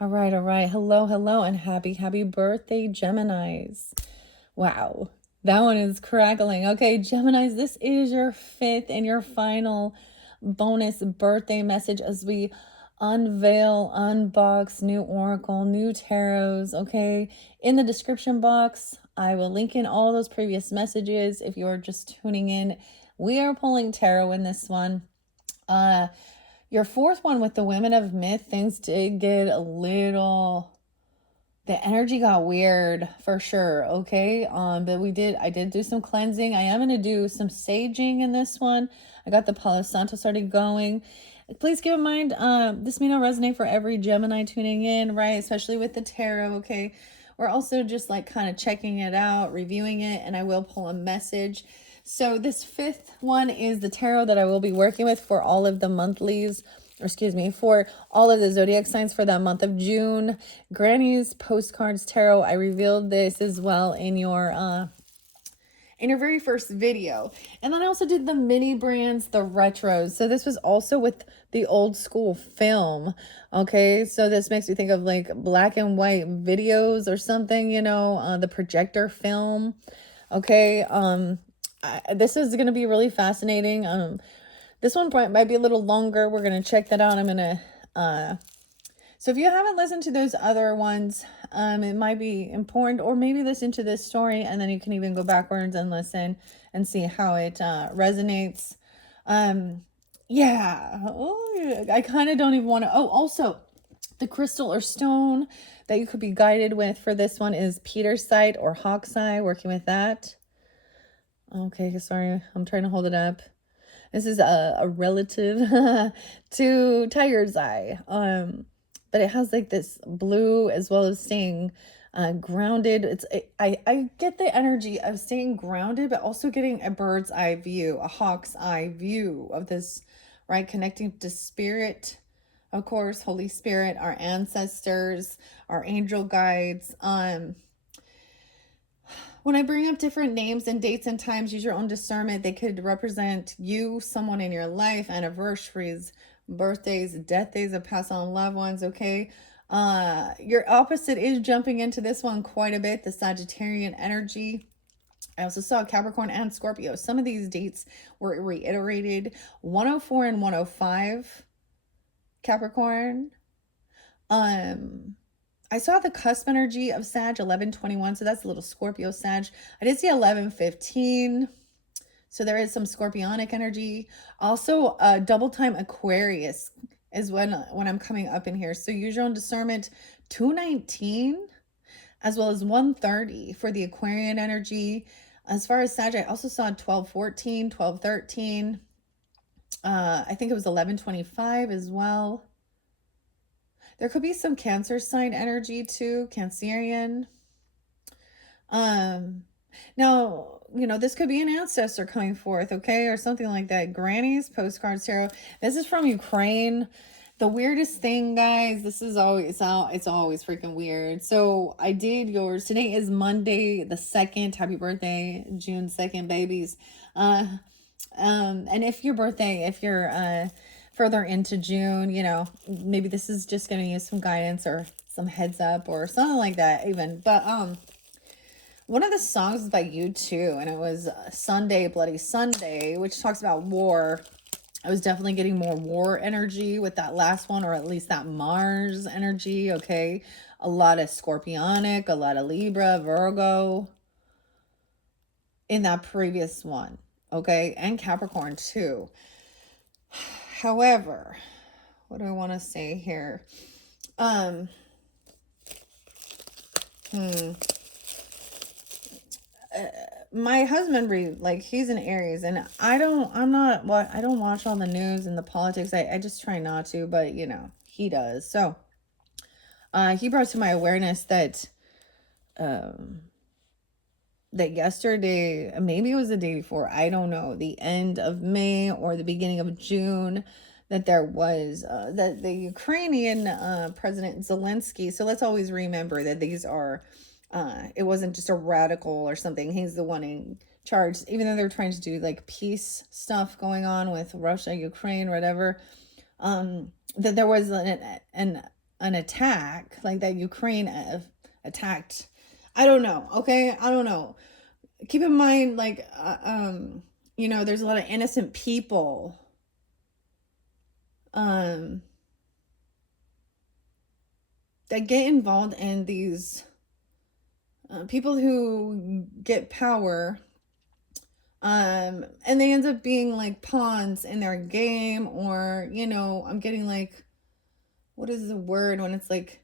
All right, all right. Hello, hello, and happy birthday, Geminis. Wow, that one is crackling. Okay, Geminis, this is your fifth and your final bonus birthday message as we unveil, unbox new oracle, new tarots. Okay, in the description box, I will link in all those previous messages. If you're just tuning in, we are pulling tarot in this one. Your fourth one with the women of myth, things did get a little, the energy got weird for sure. Okay. But I did do some cleansing. I am going to do some saging in this one. I got the Palo Santo started going. Please keep in mind, this may not resonate for every Gemini tuning in, right? Especially with the tarot. Okay. We're also just like kind of checking it out, reviewing it, and I will pull a message. So this fifth one is the tarot that I will be working with for all of the monthlies, or excuse me, for all of the zodiac signs for that month of June. Granny's Postcards Tarot. I revealed this as well in your very first video. And then I also did the mini brands, the retros. So this was also with the old school film. Okay, so this makes me think of like black and white videos or something, the projector film. Okay, this is going to be really fascinating. This one might be a little longer. We're going to check that out. I'm going to, so if you haven't listened to those other ones, it might be important, or maybe listen to this story and then you can even go backwards and listen and see how it resonates. Yeah. Oh, I kind of don't even want to. Oh, also, the crystal or stone that you could be guided with for this one is Petersite or Hawk's Eye, working with that. Okay, sorry, I'm trying to hold it up. This is a relative to Tiger's Eye. But it has like this blue as well as staying grounded. I get the energy of staying grounded, but also getting a bird's eye view, a hawk's eye view of this, right? Connecting to spirit, of course, Holy Spirit, our ancestors, our angel guides. When I bring up different names and dates and times, use your own discernment. They could represent you, someone in your life, anniversaries, birthdays, death days of passed on loved ones, okay? Your opposite is jumping into this one quite a bit, the Sagittarian energy. I also saw Capricorn and Scorpio. Some of these dates were reiterated. 104 and 105, Capricorn. I saw the cusp energy of Sag 1121, so that's a little Scorpio Sag. I did see 1115, so there is some Scorpionic energy. Also, double time Aquarius is when I'm coming up in here. So use your own discernment. 219 as well as 130 for the Aquarian energy. As far as Sag, I also saw 1214, 1213. I think it was 1125 as well. There could be some Cancer sign energy too, Cancerian. Now, this could be an ancestor coming forth, okay, or something like that. Granny's Postcards Tarot. This is from Ukraine. The weirdest thing, guys, this is always out. It's always freaking weird. So I did yours. Today is Monday the 2nd. Happy birthday, June 2nd, babies. And if you're further into June, maybe this is just going to use some guidance or some heads up or something like that even. But one of the songs is by U2, and it was Sunday, Bloody Sunday, which talks about war. I was definitely getting more war energy with that last one, or at least that Mars energy, okay? A lot of Scorpionic, a lot of Libra, Virgo in that previous one, okay? And Capricorn too. However, what do I want to say here? My husband he's an Aries, and I don't watch all the news and the politics. I just try not to, but he does. So he brought to my awareness that that yesterday, maybe it was the day before, I don't know, the end of May or the beginning of June, that there was that the Ukrainian President Zelensky. So let's always remember that these are it wasn't just a radical or something. He's the one in charge, even though they're trying to do like peace stuff going on with Russia, Ukraine, whatever. That there was an attack, like that Ukraine attacked. I don't know. Okay, I don't know. Keep in mind, like, there's a lot of innocent people. That get involved in these people who get power, and they end up being like pawns in their game, or I'm getting like, what is the word when it's like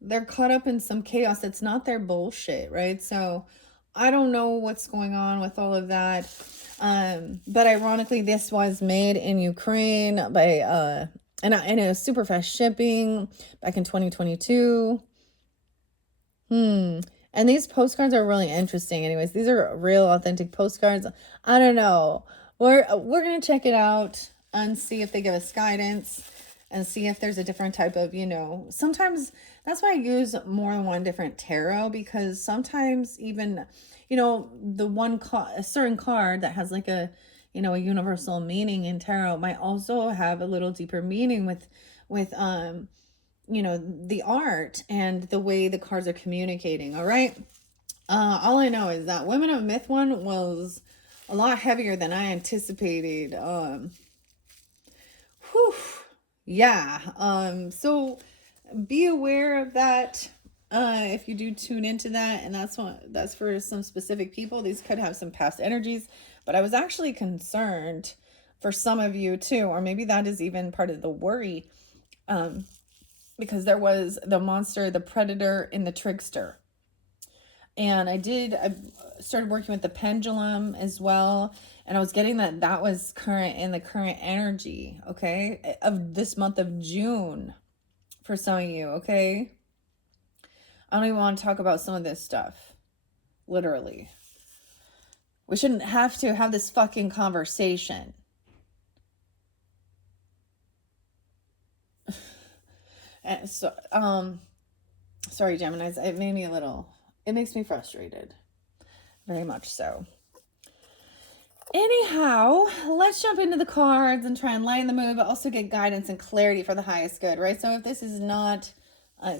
they're caught up in some chaos that's not their bullshit, right? So I don't know what's going on with all of that. But ironically, this was made in Ukraine by and it was super fast shipping back in 2022. And these postcards are really interesting. Anyways, these are real authentic postcards. I don't know. We're gonna check it out and see if they give us guidance and see if there's a different type of, sometimes that's why I use more than one different tarot, because sometimes even, the one a certain card that has like a universal meaning in tarot might also have a little deeper meaning with the art and the way the cards are communicating. All right. All I know is that Women of Myth one was a lot heavier than I anticipated. Whew. Yeah. So be aware of that. If you do tune into that, and that's for some specific people. These could have some past energies, but I was actually concerned for some of you too, or maybe that is even part of the worry. Because there was the monster, the predator, and the trickster. And I started working with the pendulum as well. And I was getting that was current in the current energy, okay, of this month of June for some of you, okay? I don't even want to talk about some of this stuff, literally. We shouldn't have to have this fucking conversation. And so, sorry, Geminis, it makes me frustrated. Very much so. Anyhow, let's jump into the cards and try and lighten the mood, but also get guidance and clarity for the highest good, right? So if this is not,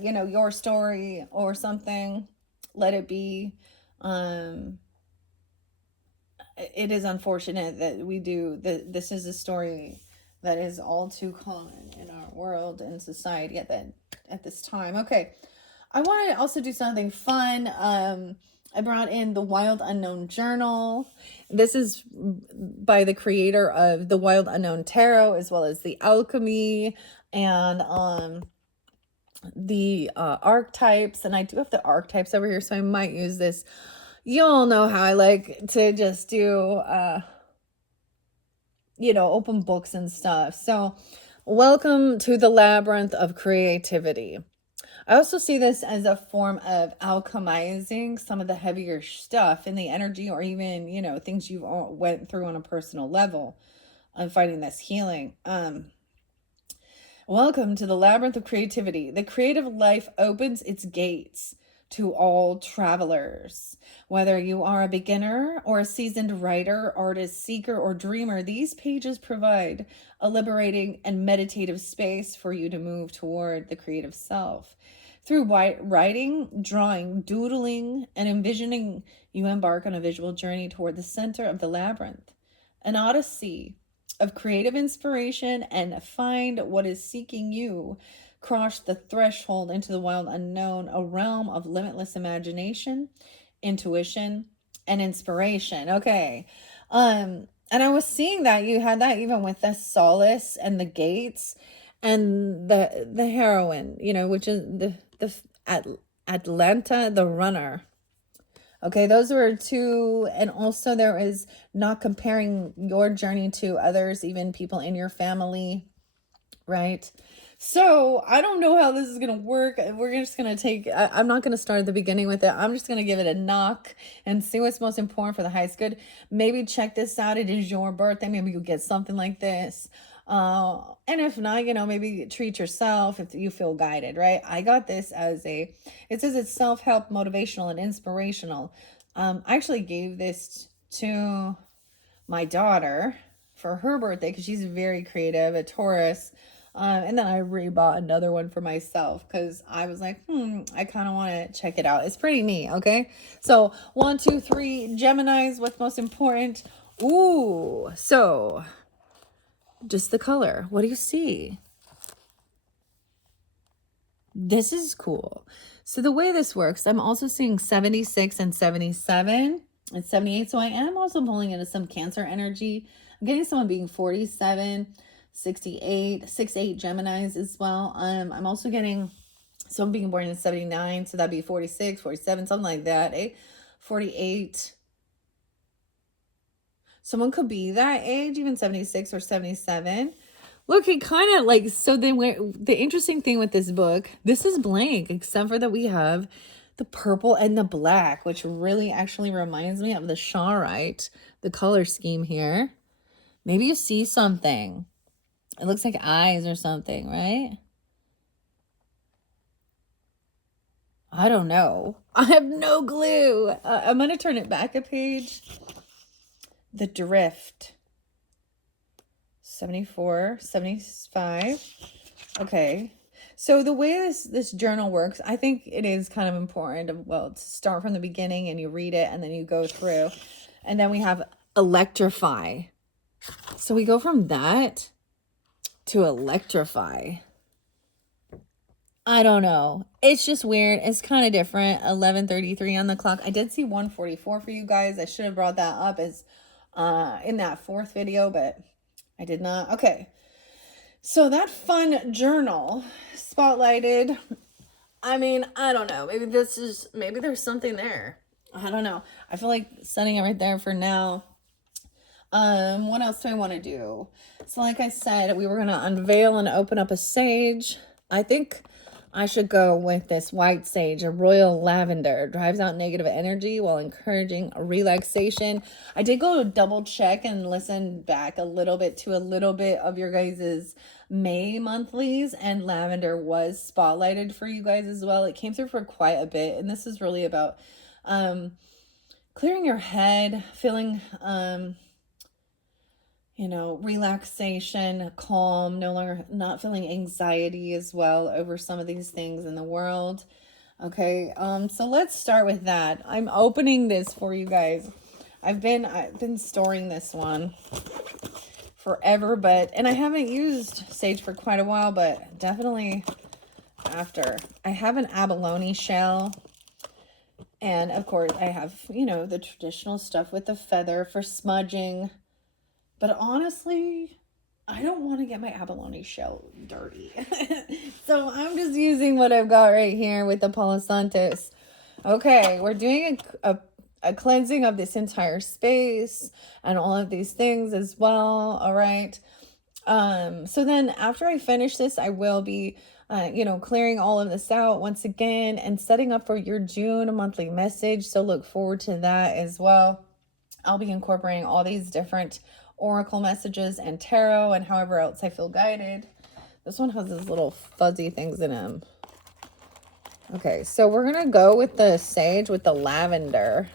your story or something, let it be. It is unfortunate that this is a story that is all too common in our world and society at this time. Okay. I want to also do something fun. I brought in the Wild Unknown Journal. This is by the creator of the Wild Unknown Tarot, as well as the Alchemy and the archetypes. And I do have the archetypes over here, so I might use this. You all know how I like to just do, open books and stuff. So welcome to the labyrinth of creativity. I also see this as a form of alchemizing some of the heavier stuff in the energy, or even, things you've went through on a personal level and finding this healing. Welcome to the labyrinth of creativity. The creative life opens its gates to all travelers. Whether you are a beginner or a seasoned writer, artist, seeker, or dreamer, these pages provide a liberating and meditative space for you to move toward the creative self. Through writing, drawing, doodling, and envisioning, you embark on a visual journey toward the center of the labyrinth, an odyssey of creative inspiration, and find what is seeking you. Cross the threshold into the wild unknown, a realm of limitless imagination, intuition, and inspiration. Okay. And I was seeing that you had that even with the solace and the gates and the heroine, which is the Atlanta the runner. Okay, those were two. And also there is not comparing your journey to others, even people in your family, right? So I don't know how this is going to work. We're just going to I'm not going to start at the beginning with it. I'm just going to give it a knock and see what's most important for the highest good. Maybe check this out. It is your birthday. Maybe you'll get something like this. And if not, maybe treat yourself if you feel guided, right? I got this it says it's self-help, motivational, and inspirational. I actually gave this to my daughter for her birthday because she's very creative, a Taurus. And then I rebought another one for myself because I was like, I kind of want to check it out. It's pretty neat. Okay. So 1, 2, 3, Geminis, what's most important? Ooh, so just the color. What do you see? This is cool. So the way this works, I'm also seeing 76 and 77 and 78. So I am also pulling into some Cancer energy. I'm getting someone being 47, 68, 68 Geminis as well. I'm also getting someone being born in 79. So that'd be 46, 47, something like that. 48. Someone could be that age, even 76 or 77. Look, it kind of like, so then the interesting thing with this book, this is blank, except for that we have the purple and the black, which really actually reminds me of the Shawrite, the color scheme here. Maybe you see something. It looks like eyes or something, right? I don't know. I have no clue. I'm going to turn it back a page. The drift. 74, 75. Okay. So the way this journal works, I think it is kind of important to start from the beginning and you read it and then you go through. And then we have electrify. So we go from that to electrify. I don't know. It's just weird. It's kind of different. 11:33 on the clock. I did see 1:44 for you guys. I should have brought that up as in that fourth video, but I did not. Okay. So that fun journal spotlighted. I mean, I don't know. Maybe there's something there. I don't know. I feel like setting it right there for now. What else do I want to do? So like I said, we were going to unveil and open up a sage. I think I should go with this white sage, a royal lavender. Drives out negative energy while encouraging a relaxation. I did go double check and listen back a little bit of your guys's May monthlies, and lavender was spotlighted for you guys as well. It came through for quite a bit, and this is really about clearing your head, feeling relaxation, calm, not feeling anxiety as well over some of these things in the world. Okay, so let's start with that. I'm opening this for you guys. I've been storing this one forever, and I haven't used sage for quite a while, but definitely after. I have an abalone shell, and of course I have, the traditional stuff with the feather for smudging. But honestly, I don't want to get my abalone shell dirty. So I'm just using what I've got right here with the Palo Santos. Okay, we're doing a cleansing of this entire space and all of these things as well. All right. So then after I finish this, I will be, clearing all of this out once again and setting up for your June monthly message. So look forward to that as well. I'll be incorporating all these different oracle messages and tarot and however else I feel guided. This one has these little fuzzy things in them. Okay, so we're going to go with the sage with the lavender.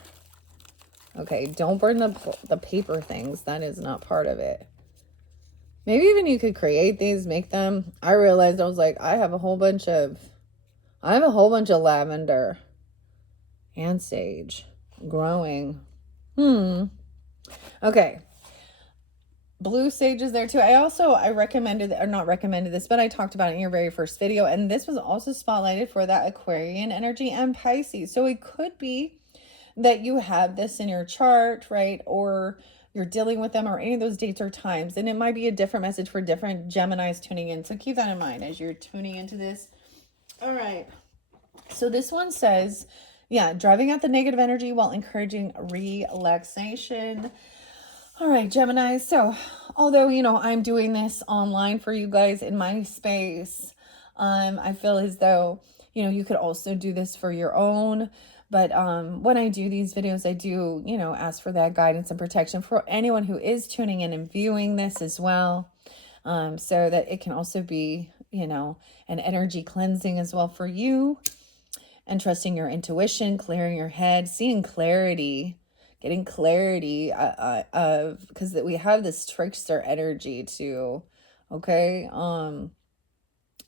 Okay, don't burn the paper things. That is not part of it. Maybe even you could create these, make them. I realized I was like, I have a whole bunch of lavender and sage growing. Okay. Blue sage is there too. I recommended, or not recommended this, but I talked about it in your very first video. And this was also spotlighted for that Aquarian energy and Pisces. So it could be that you have this in your chart, right? Or you're dealing with them or any of those dates or times. And it might be a different message for different Geminis tuning in. So keep that in mind as you're tuning into this. All right. So this one says, driving out the negative energy while encouraging relaxation. All right, Gemini. So although, I'm doing this online for you guys in my space, I feel as though, you could also do this for your own. But when I do these videos, I do, ask for that guidance and protection for anyone who is tuning in and viewing this as well. So that it can also be, an energy cleansing as well for you, and trusting your intuition, clearing your head, seeing clarity. Getting clarity of, because we have this trickster energy too. Okay.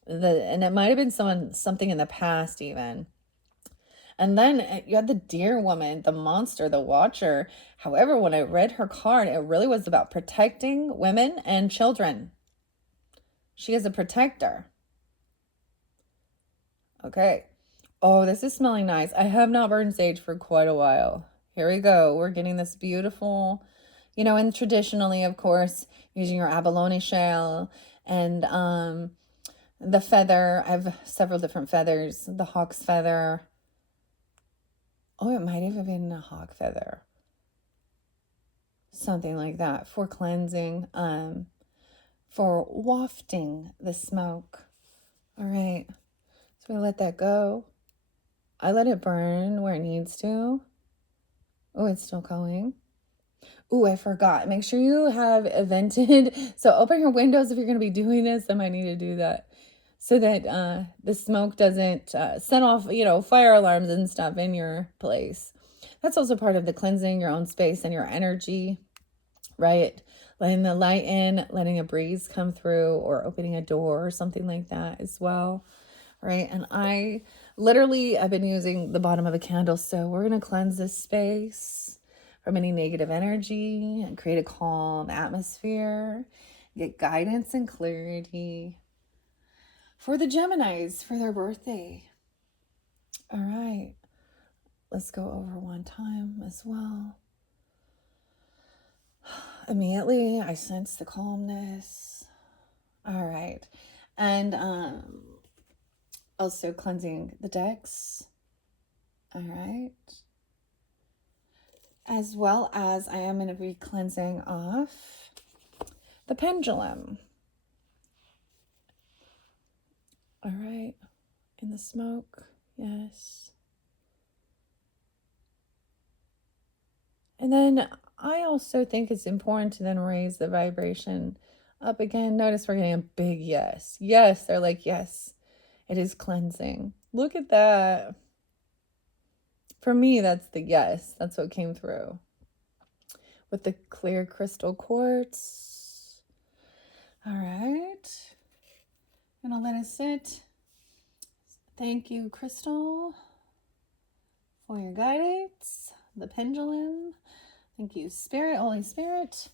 And it might have been something in the past even. And then you had the deer woman, the monster, the watcher. However, when I read her card, it really was about protecting women and children. She is a protector. Okay. Oh, this is smelling nice. I have not burned sage for quite a while. Here we go. We're getting this beautiful, and traditionally, of course, using your abalone shell and the feather. I have several different feathers. The hawk's feather. Oh, it might have been a hawk feather. Something like that for cleansing, for wafting the smoke. All right. So we let that go. I let it burn where it needs to. Oh, it's still going. Oh, I forgot. Make sure you have vented. So open your windows if you're going to be doing this. I might need to do that so that the smoke doesn't set off, fire alarms and stuff in your place. That's also part of the cleansing your own space and your energy, right? Letting the light in, letting a breeze come through, or opening a door or something like that as well, right? And I've been using the bottom of a candle, so we're going to cleanse this space from any negative energy and create a calm atmosphere, get guidance and clarity for the Geminis for their birthday. All right, let's go over one time as well. Immediately, I sense the calmness. All right, and also cleansing the decks. All right. As well as I am going to be cleansing off the pendulum. All right. In the smoke. Yes. And then I also think it's important to then raise the vibration up again. Notice we're getting a big yes. Yes. They're like, yes, it is cleansing. Look at that. For me, that's the yes. That's what came through. With the clear crystal quartz. All right. Gonna let it sit. Thank you, Crystal, for your guidance. The pendulum. Thank you, Spirit, Holy Spirit.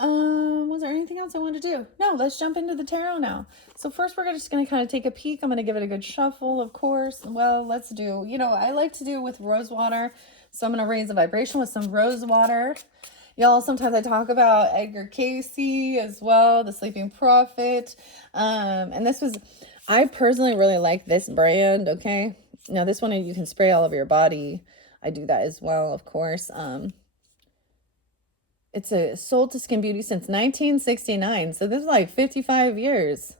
Was there anything else I wanted to do? No, let's jump into the tarot now. So first we're just going to kind of take a peek. I'm going to give it a good shuffle, of course. Well, let's do, I like to do with rose water. So I'm going to raise the vibration with some rose water. Y'all, sometimes I talk about Edgar Cayce as well, the Sleeping Prophet. And I personally really like this brand, okay? Now this one you can spray all over your body. I do that as well, of course. It's a sold to Skin Beauty since 1969. So this is like 55 years.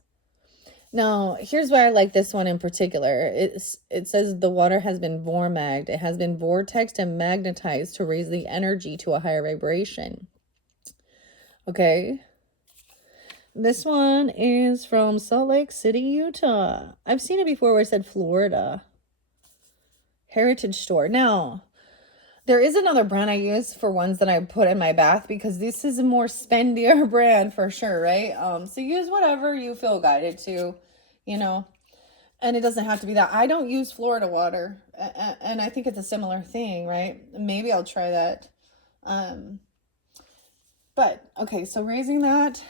Now, here's why I like this one in particular. It says the water has been vormagged. It has been vortexed and magnetized to raise the energy to a higher vibration. Okay. This one is from Salt Lake City, Utah. I've seen it before where it said Florida. Heritage store. Now, there is another brand I use for ones that I put in my bath because this is a more spendier brand for sure, right? So use whatever you feel guided to, and it doesn't have to be that. I don't use Florida water, and I think it's a similar thing, right? Maybe I'll try that. But okay, so raising that,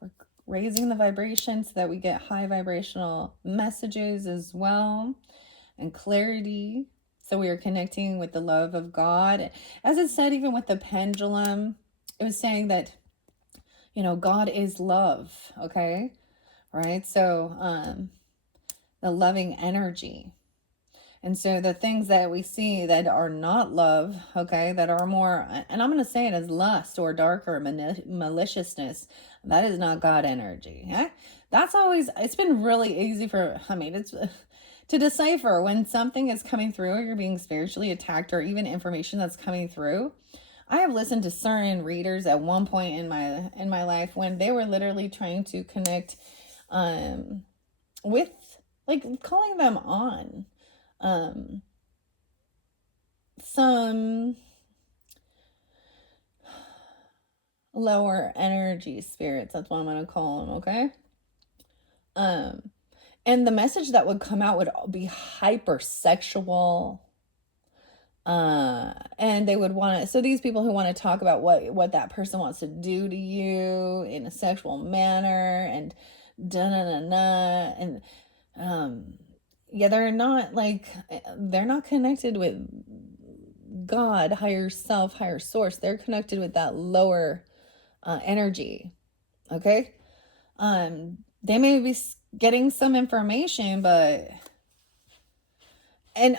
we're raising the vibration so that we get high vibrational messages as well, and clarity. So we are connecting with the love of God. As it said, even with the pendulum, it was saying that, God is love, okay? Right? So the loving energy. And so the things that we see that are not love, okay, that are more, and I'm going to say it as lust or darker maliciousness, that is not God energy. Okay? That's always, it's been really easy it's to decipher when something is coming through or you're being spiritually attacked or even information that's coming through. I have listened to certain readers at one point in my life when they were literally trying to connect with, like, calling them on some lower energy spirits. That's what I'm going to call them, okay? Um, and the message that would come out would be hypersexual. And they would want to, so these people who want to talk about what that person wants to do to you in a sexual manner, and da na na na, and yeah, they're not connected with God, higher self, higher source. They're connected with that lower energy. Okay. They may be getting some information, but and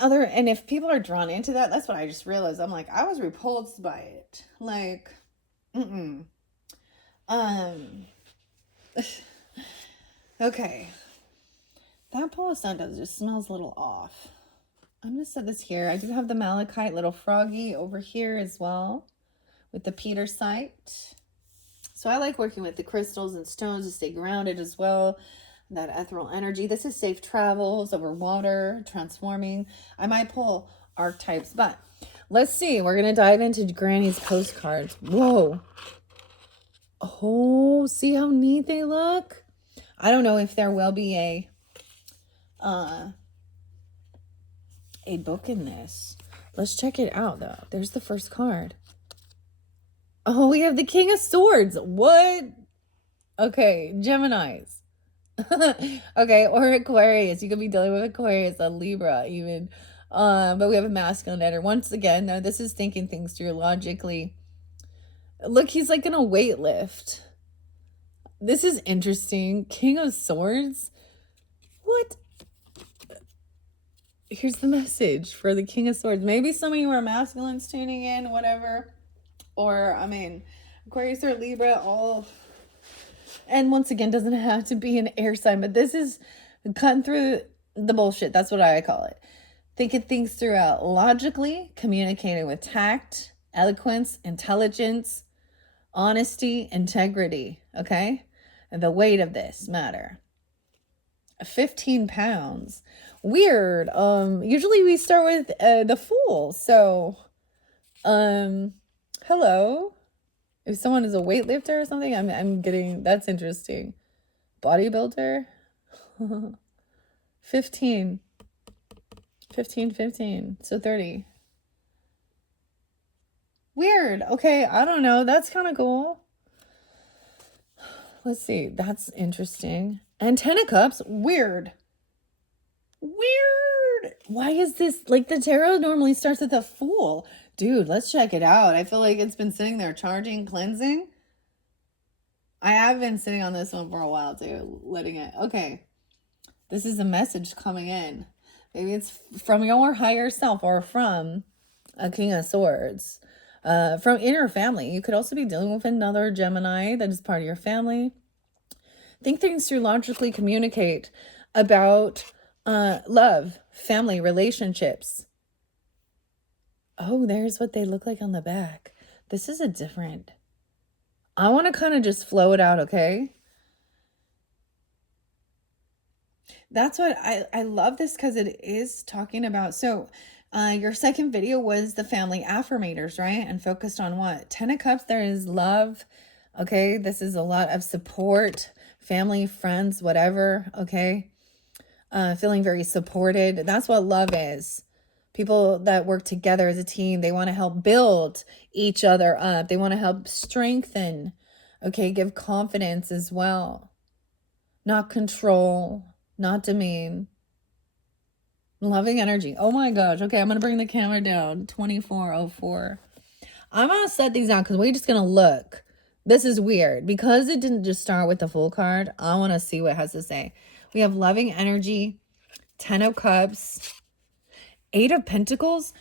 if people are drawn into that, that's what I just realized. I'm like, I was repulsed by it. Like, okay. That Palo Santo just smells a little off. I'm going to set this here. I do have the malachite little froggy over here as well with the petersite. So I like working with the crystals and stones to stay grounded as well. That ethereal energy. This is safe travels over water, transforming. I might pull archetypes, but let's see. We're going to dive into Granny's postcards. Whoa. Oh, see how neat they look? I don't know if there will be a book in this. Let's check it out, though. There's the first card. Oh, we have the King of Swords. What? Okay, Geminis. Okay, or Aquarius. You could be dealing with Aquarius, a Libra even. But we have a masculine energy. Once again, no, this is thinking things through logically. Look, he's like in a weight-lift. This is interesting. King of Swords? What? Here's the message for the King of Swords. Maybe some of you are masculines tuning in, whatever. Or, I mean, Aquarius or Libra, all... And once again, doesn't have to be an air sign, but this is cutting through the bullshit. That's what I call it. Thinking things throughout logically, communicating with tact, eloquence, intelligence, honesty, integrity. Okay? And the weight of this matter. 15 pounds. Weird. Usually we start with the Fool. So, hello. If someone is a weightlifter or something, I'm getting, that's interesting. Bodybuilder. 15. So 30. Weird. Okay, I don't know. That's kind of cool. Let's see. That's interesting. And 10 of Cups. Weird. Why is this, like, the tarot normally starts with a Fool? Dude, let's check it out. I feel like it's been sitting there charging, cleansing. I have been sitting on this one for a while too, letting it. Okay. This is a message coming in. Maybe it's from your higher self or from a King of Swords. From inner family. You could also be dealing with another Gemini that is part of your family. Think things through logically, communicate about love, family, relationships. Oh, there's what they look like on the back. This is a different... I want to kind of just flow it out, okay? That's what I love this, because it is talking about... So, your second video was the family affirmators, right? And focused on what? 10 of Cups, there is love, okay? This is a lot of support, family, friends, whatever, okay? Feeling very supported. That's what love is. People that work together as a team, they want to help build each other up. They want to help strengthen, okay, give confidence as well. Not control, not demean. Loving energy. Oh my gosh. Okay, I'm going to bring the camera down. 2404. I'm going to set these out because we're just going to look. This is weird. Because it didn't just start with the Fool card, I want to see what it has to say. We have loving energy, 10 of Cups, 8 of Pentacles.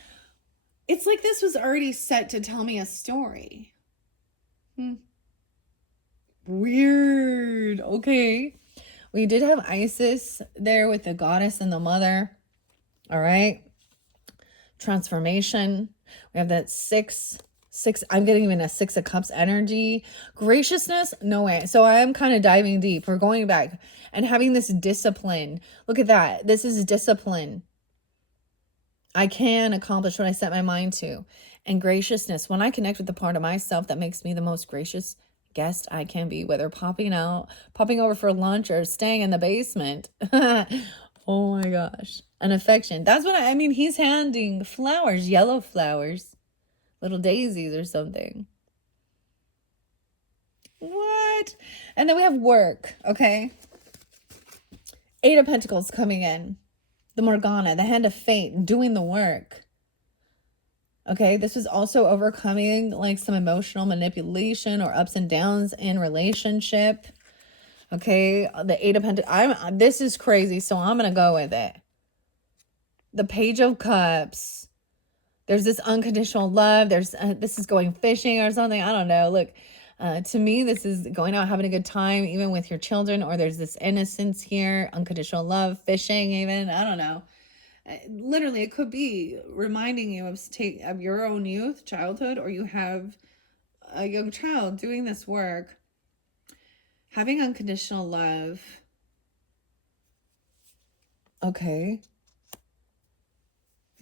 It's like this was already set to tell me a story. Weird. Okay. We did have Isis there with the goddess and the mother. All right. Transformation. We have that six. I'm getting even a 6 of Cups energy. Graciousness. No way. So I am kind of diving deep. We're going back and having this discipline. Look at that. This is discipline. I can accomplish what I set my mind to. And graciousness. When I connect with the part of myself that makes me the most gracious, guest I can be, whether popping over for lunch or staying in the basement. Oh my gosh. An affection. That's what I mean. He's handing flowers, yellow flowers, little daisies or something. What? And then we have work, okay? Eight of Pentacles coming in. The Morgana, the hand of fate, doing the work. Okay, this is also overcoming like some emotional manipulation or ups and downs in relationship. Okay, the Eight of Pentacles. This is crazy, so I'm gonna go with it. The Page of Cups. There's this unconditional love. This is going fishing or something. I don't know. Look, to me, this is going out having a good time, even with your children. Or there's this innocence here, unconditional love, fishing, even. I don't know. Literally, it could be reminding you of your own youth, childhood, or you have a young child doing this work, having unconditional love. Okay.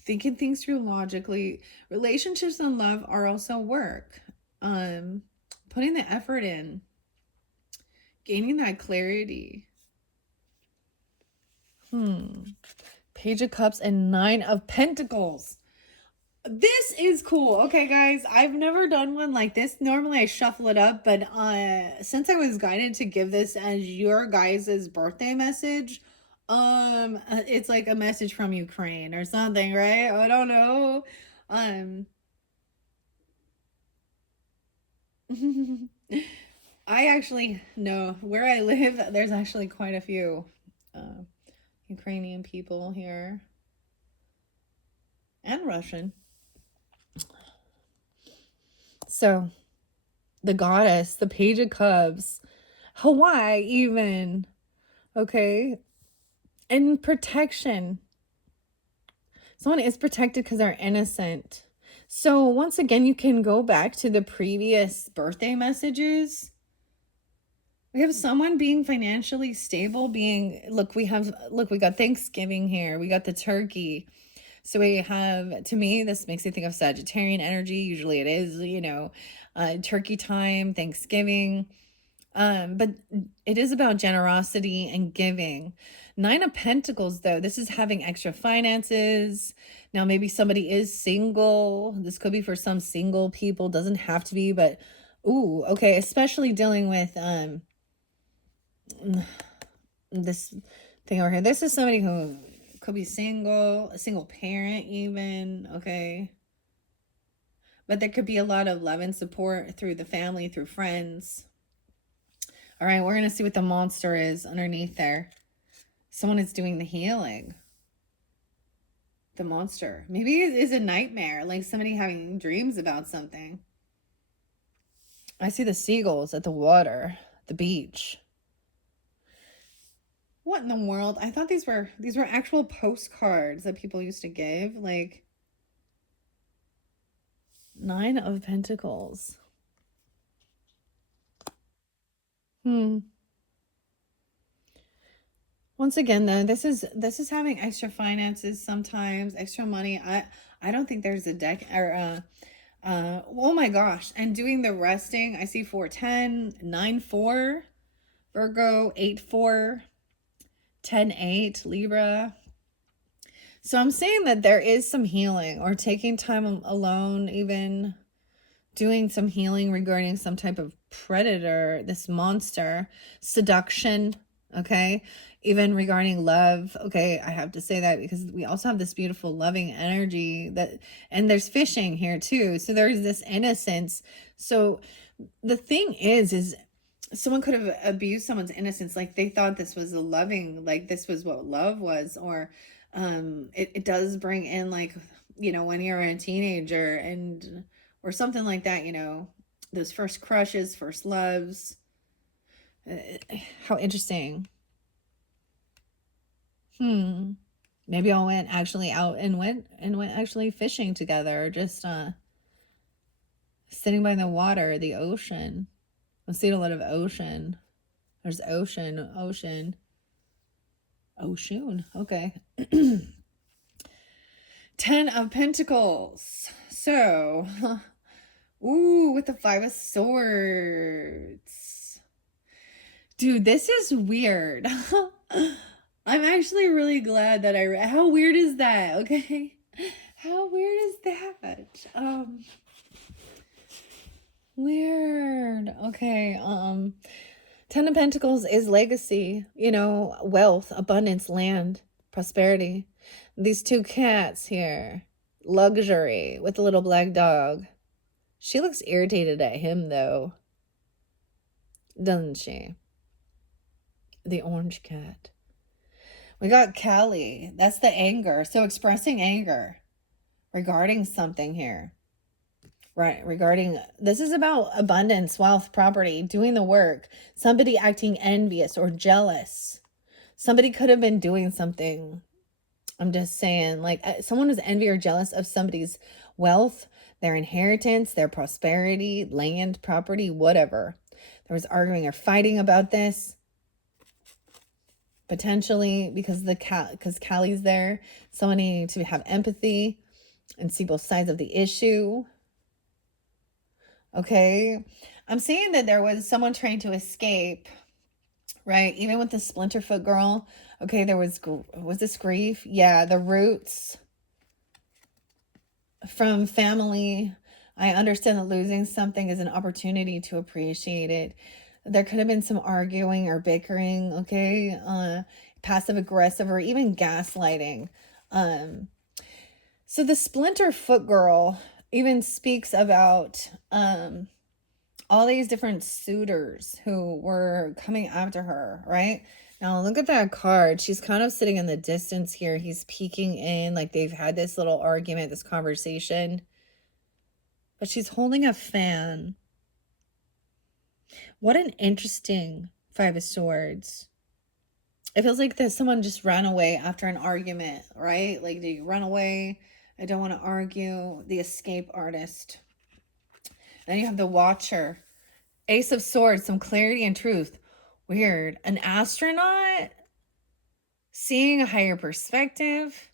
Thinking things through logically. Relationships and love are also work. Putting the effort in, gaining that clarity. Page of Cups and Nine of Pentacles. This is cool. Okay, guys, I've never done one like this. Normally I shuffle it up, but since I was guided to give this as your guys' birthday message, it's like a message from Ukraine or something, right? I don't know. I actually know where I live, there's actually quite a few Ukrainian people here, and Russian. So the Goddess, the Page of Cups, Hawaii even, okay, and protection. Someone is protected because they're innocent. So once again, you can go back to the previous birthday messages. We have someone being financially stable, look, we got Thanksgiving here. We got the turkey. So we have, to me, this makes me think of Sagittarian energy. Usually it is, turkey time, Thanksgiving. But it is about generosity and giving. Nine of Pentacles, though, this is having extra finances. Now, maybe somebody is single. This could be for some single people. Doesn't have to be, but, ooh, okay. Especially dealing with this thing over here. This is somebody who could be single, a single parent even, okay? But there could be a lot of love and support through the family, through friends. All right, we're going to see what the monster is underneath there. Someone is doing the healing. The monster. Maybe it is a nightmare, like somebody having dreams about something. I see the seagulls at the water, the beach. What in the world? I thought these were actual postcards that people used to give, like Nine of Pentacles. Once again, though, this is having extra finances sometimes, extra money. I don't think there's a deck or oh my gosh, and doing the resting. I see 410, 9-4, Virgo, 8-4, 10-8, Libra. So I'm saying that there is some healing, or taking time alone, even doing some healing regarding some type of predator, this monster, seduction, okay? Even regarding love, okay? I have to say that because we also have this beautiful loving energy and there's fishing here too. So there's this innocence. So the thing is someone could have abused someone's innocence. Like they thought this was a loving, like this was what love was, or it does bring in, like, when you're a teenager and or something like that, those first crushes, first loves. How interesting. Maybe all went actually out and went actually fishing together, or just sitting by the water, the ocean. I've seen a lot of ocean. There's ocean. Okay. 10 of Pentacles. So Ooh, with the Five of Swords. Dude, this is weird. I'm actually really glad that I read. How weird is that? Okay. How weird is that? Weird. Okay. Ten of Pentacles is legacy, you know, wealth, abundance, land, prosperity. These two cats here, luxury with a little black dog. She looks irritated at him though, doesn't she? The orange cat. We got Callie. That's the anger. So expressing anger regarding something here. Right, regarding this is about abundance, wealth, property, doing the work, somebody acting envious or jealous. Somebody could have been doing something. I'm just saying, like someone was envy or jealous of somebody's wealth, their inheritance, their prosperity, land, property, whatever. There was arguing or fighting about this. Potentially because because Callie's there. Someone needing to have empathy and see both sides of the issue. Okay. I'm seeing that there was someone trying to escape, right? Even with the Splinterfoot girl. Okay, there was this grief? Yeah, the roots from family. I understand that losing something is an opportunity to appreciate it. There could have been some arguing or bickering, okay? Passive aggressive or even gaslighting. So the Splinterfoot girl even speaks about all these different suitors who were coming after her, right? Now look at that card. She's kind of sitting in the distance here. He's peeking in, like they've had this little argument, this conversation. But she's holding a fan. What an interesting Five of Swords. It feels like that someone just ran away after an argument, right? Like, do you run away? I don't want to argue. The escape artist. Then you have the Watcher. Ace of Swords, some clarity and truth. Weird. An astronaut? Seeing a higher perspective?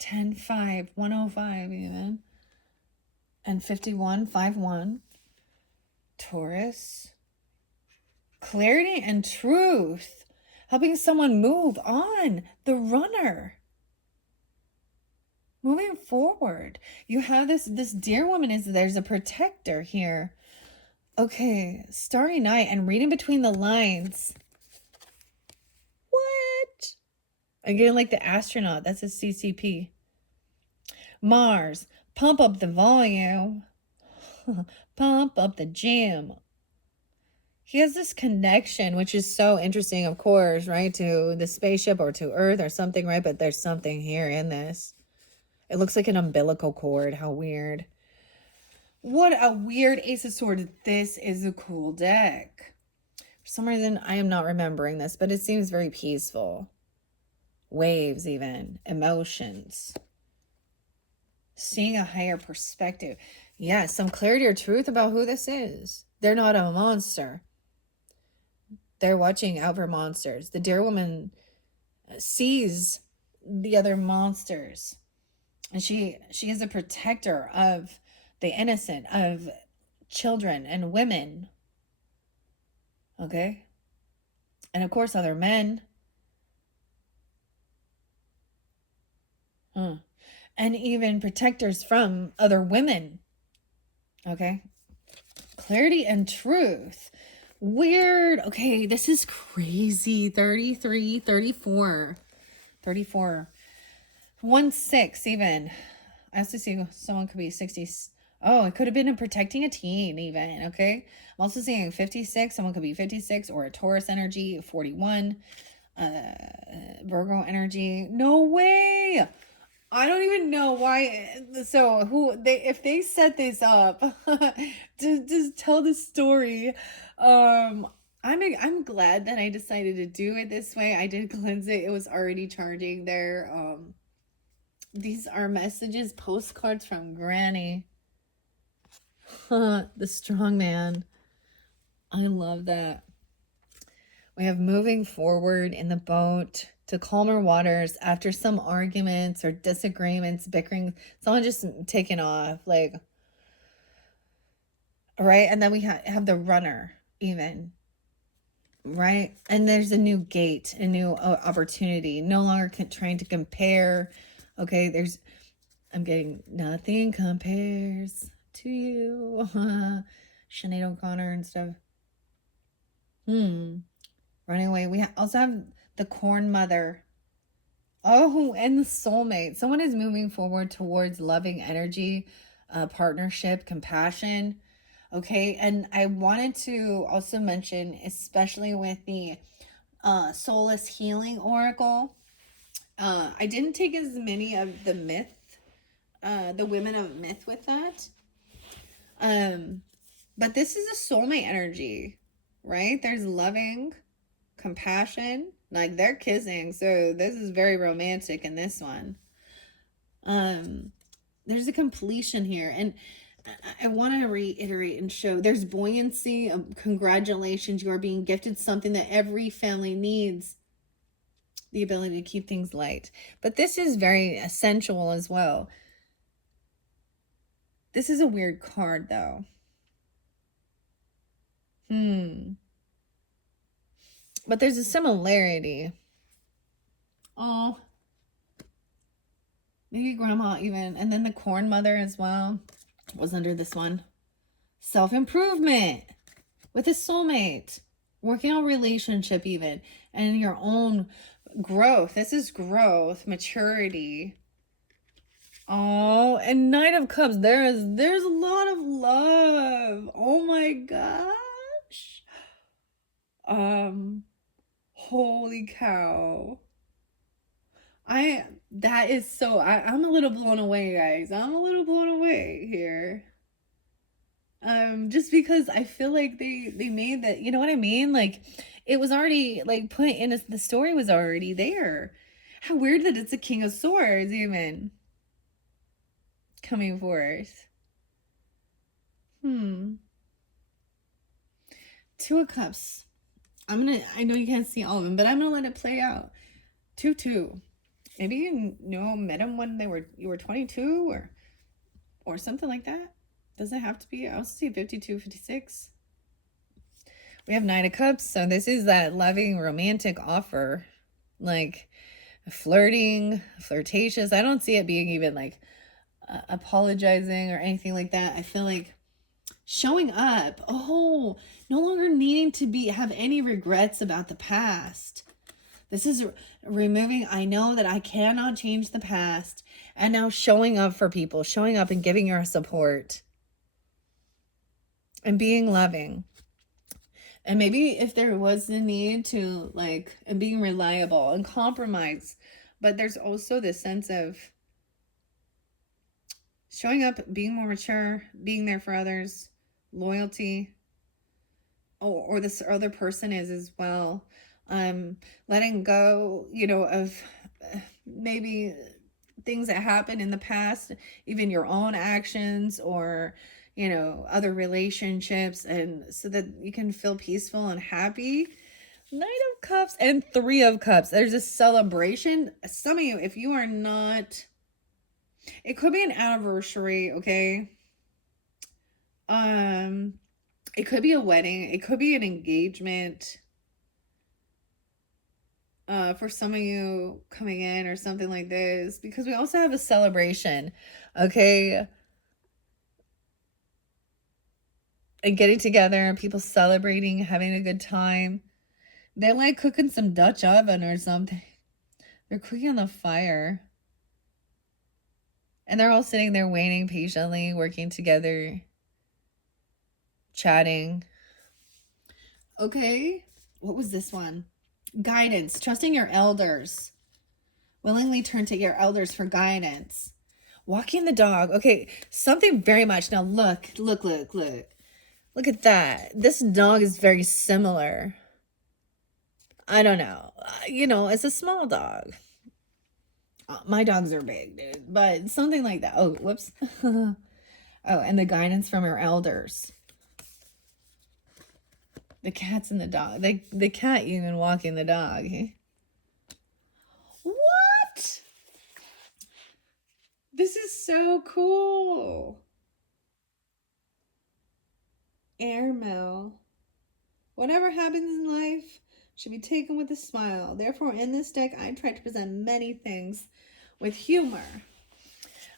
10-5, 105 even. And 51, 5-1. Taurus. Clarity and truth. Helping someone move on. The Runner. Moving forward. You have this dear woman there's a protector here. Okay, Starry Night and reading between the lines. What? Again, like the astronaut. That's a CCP. Mars. Pump up the volume. Pump up the jam. He has this connection, which is so interesting, of course, right? To the spaceship or to Earth or something, right? But there's something here in this. It looks like an umbilical cord. How weird. What a weird Ace of Swords. This is a cool deck. For some reason, I am not remembering this, but it seems very peaceful. Waves even. Emotions. Seeing a higher perspective. Yeah, some clarity or truth about who this is. They're not a monster. They're watching out for monsters. The dear woman sees the other monsters. And she is a protector of the innocent, of children and women. Okay? And of course, other men. And even protectors from other women. Okay? Clarity and truth. Weird. Okay, this is crazy. 33, 34. 34. 1-6 even. I also see someone could be 60. Oh, it could have been protecting a teen even, okay? I'm also seeing 56. Someone could be 56 or a Taurus energy, 41. Virgo energy. No way! I don't even know why. So if they set this up to just tell the story, I'm glad that I decided to do it this way. I did cleanse it. It was already charging there. These are messages, postcards from Granny. The strong man. I love that. We have moving forward in the boat. to calmer waters after some arguments or disagreements, bickering, someone just taking off, like, right? And then we have the runner, even, right? And there's a new gate, a new opportunity, no longer trying to compare. Okay, I'm getting nothing compares to you. Sinead O'Connor and stuff. Running away. We also have the corn mother. Oh, and the soulmate. Someone is moving forward towards loving energy, partnership, compassion. Okay, and I wanted to also mention, especially with the Soulless Healing Oracle, I didn't take as many of the the women of myth with that. But this is a soulmate energy, right? There's loving, compassion, like they're kissing, so this is very romantic in this one. There's a completion here, and I want to reiterate and show there's buoyancy. Congratulations, you are being gifted something that every family needs, the ability to keep things light. But this is very essential as well. This is a weird card, though. But there's a similarity. Oh, maybe grandma even. And then the corn mother as well was under this one. Self-improvement with a soulmate. Working on relationship even. And your own growth. This is growth, maturity. Oh, and Knight of Cups. There's a lot of love. Oh my gosh. Holy cow. That is so, I'm a little blown away, guys. I'm a little blown away here. Just because I feel like they made that, you know what I mean? Like, it was already, like, put in, the story was already there. How weird that it's a King of Swords, even. Coming forth. Two of Cups. I know you can't see all of them, but I'm gonna let it play out. 2-2. Maybe you met him when you were 22 or something like that. Does it have to be? I also see 52, 56. We have Knight of Cups, so this is that loving, romantic offer, like flirting, flirtatious. I don't see it being even like apologizing or anything like that. I feel like showing up. Oh, no longer needing to have any regrets about the past. This is removing, I know that I cannot change the past. And now showing up for people, showing up and giving your support. And being loving. And maybe if there was the need to, like, and being reliable and compromise. But there's also this sense of showing up, being more mature, being there for others, loyalty. Or this other person is as well. Letting go, of maybe things that happened in the past, even your own actions or, other relationships, and so that you can feel peaceful and happy. Knight of Cups and 3 of Cups. There's a celebration. Some of you, if you are not, it could be an anniversary, okay? It could be a wedding. It could be an engagement. For some of you coming in or something like this, because we also have a celebration, okay? And getting together, people celebrating, having a good time. They're like cooking some Dutch oven or something. They're cooking on the fire. And they're all sitting there waiting patiently, working together, chatting. Okay, what was this one? Guidance, trusting your elders. Willingly turn to your elders for guidance. Walking the dog. Okay, something very much. Now look. Look at that. This dog is very similar. I don't know. It's a small dog. My dogs are big, dude. But something like that. Oh, whoops. Oh, and the guidance from your elders. The cats and the dog. The cat even walking the dog. This is so cool. Airmail. Whatever happens in life should be taken with a smile. Therefore, in this deck, I tried to present many things with humor.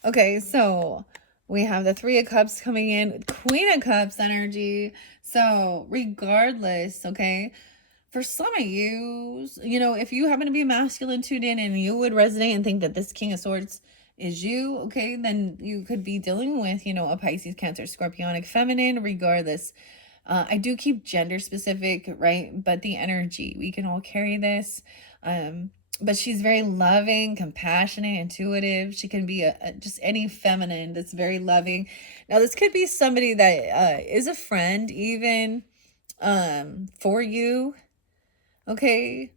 Okay, so we have the Three of Cups coming in, Queen of Cups energy. So regardless, okay, for some of you, if you happen to be masculine tuned in and you would resonate and think that this King of Swords is you, okay, then you could be dealing with, a Pisces, Cancer, Scorpionic, feminine, regardless. I do keep gender specific, right? But the energy, we can all carry this. But she's very loving, compassionate, intuitive. She can be just any feminine that's very loving. Now, this could be somebody that is a friend, even for you. Okay,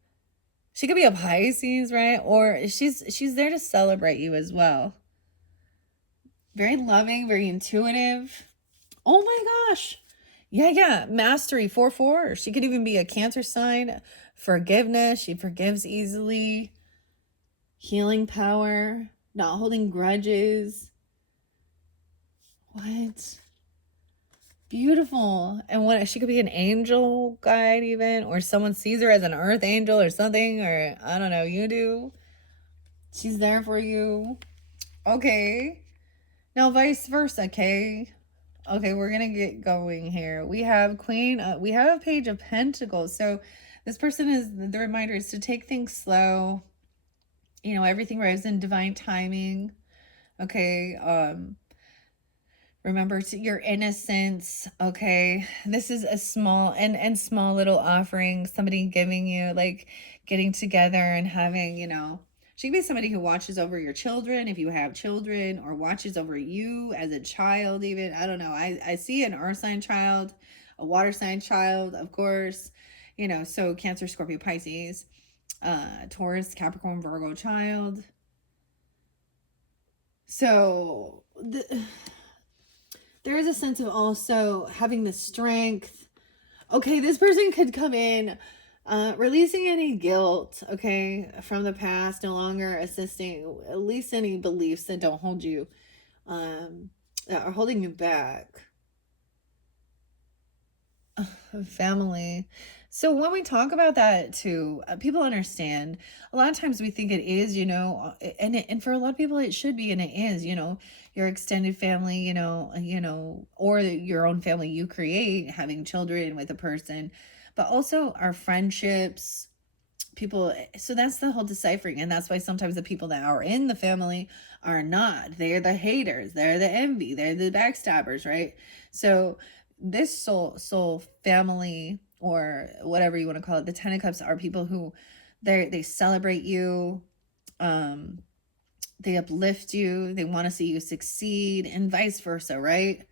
she could be a Pisces, right? Or she's there to celebrate you as well. Very loving, very intuitive. Oh my gosh. Yeah. Mastery 4/4. She could even be a Cancer sign. Forgiveness. She forgives easily. Healing power. Not holding grudges. What? Beautiful. And what, she could be an angel guide even, or someone sees her as an earth angel or something, or I don't know, you do. She's there for you. Okay. Now vice versa, okay? Okay, we're gonna get going here. We have we have a Page of Pentacles. So this person is, the reminder is to take things slow. Everything arrives in divine timing. Okay, remember your innocence. Okay, this is a small and small little offering, somebody giving you, like, getting together and having, she could be somebody who watches over your children if you have children, or watches over you as a child even. I don't know. I see an earth sign child, a water sign child, of course, so Cancer, Scorpio, Pisces, Taurus, Capricorn, Virgo child. So there is a sense of also having the strength. Okay, this person could come in releasing any guilt, okay, from the past, no longer assisting, at least any beliefs that don't hold you, that are holding you back. Family. So when we talk about that too, people understand. A lot of times we think it is, and for a lot of people it should be, and it is, your extended family, or your own family you create, having children with a person, but also our friendships, people. So that's the whole deciphering, and that's why sometimes the people that are in the family are not. They're the haters, they're the envy, they're the backstabbers, right? So this soul family, or whatever you want to call it, the Ten of Cups, are people who they celebrate you, they uplift you, they want to see you succeed, and vice versa, right?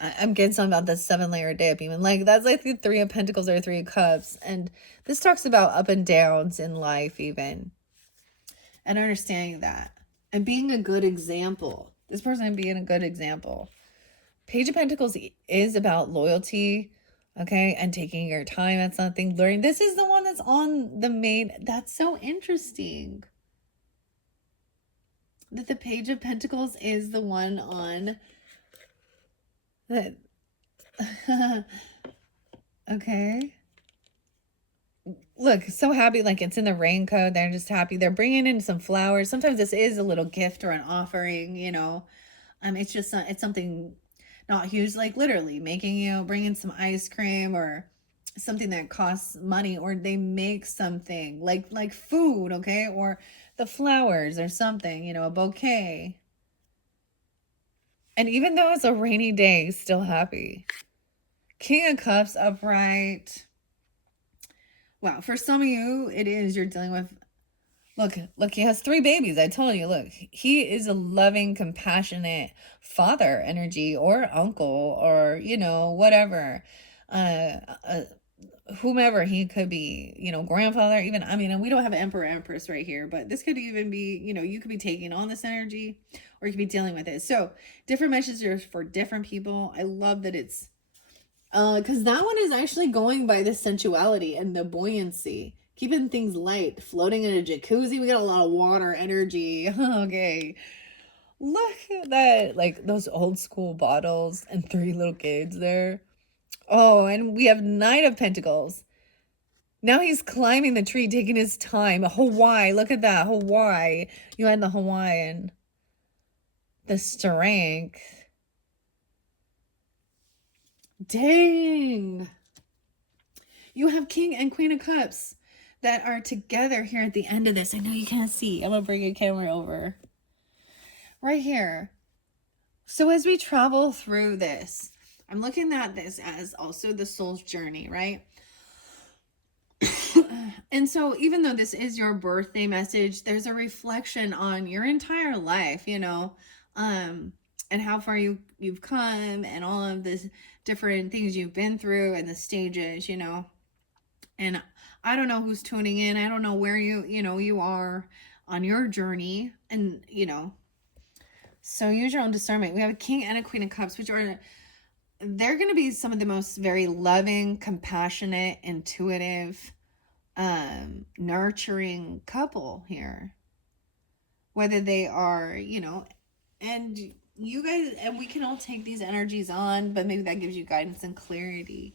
I'm getting something about the 7-layer dip, even, like, that's like the Three of Pentacles or Three of Cups, and this talks about up and downs in life even, and understanding that, and being a good example. This person being a good example. Page of Pentacles is about loyalty, okay, and taking your time at something, learning. This is the one that's on the main. That's so interesting that the Page of Pentacles is the one on that. Okay. Look, so happy, like it's in the raincoat. They're just happy. They're bringing in some flowers. Sometimes this is a little gift or an offering, it's just, it's something not huge, like literally bringing some ice cream or something that costs money, or they make something like food, okay, or the flowers or something, a bouquet. And even though it's a rainy day, still happy. King of Cups upright. Wow, for some of you, it is, you're dealing with, look, he has 3 babies. I told you, look, he is a loving, compassionate father energy, or uncle, or, whatever, whomever he could be, grandfather, even, we don't have an Emperor, Empress right here, but this could even be, you could be taking on this energy, or you could be dealing with it. So different messages for different people. I love that it's, because that one is actually going by the sensuality and the buoyancy, keeping things light, floating in a jacuzzi. We got a lot of water energy. Okay. Look at that. Like those old school bottles and 3 little kids there. Oh, and we have Knight of Pentacles. Now he's climbing the tree, taking his time. Hawaii, look at that. Hawaii. You had the Hawaiian. The strength. Dang. You have King and Queen of Cups that are together here at the end of this. I know you can't see. I'm going to bring your camera over. Right here. So as we travel through this, I'm looking at this as also the soul's journey, right? And so even though this is your birthday message, there's a reflection on your entire life, you know, and how far you've come and all of the different things you've been through and the stages, you know. And I don't know who's tuning in. I don't know where you are on your journey, and, you know, so use your own discernment. We have a King and a Queen of Cups, which are, they're going to be some of the most very loving, compassionate, intuitive, nurturing couple here. Whether they are, you know, and you guys, and we can all take these energies on, but maybe that gives you guidance and clarity.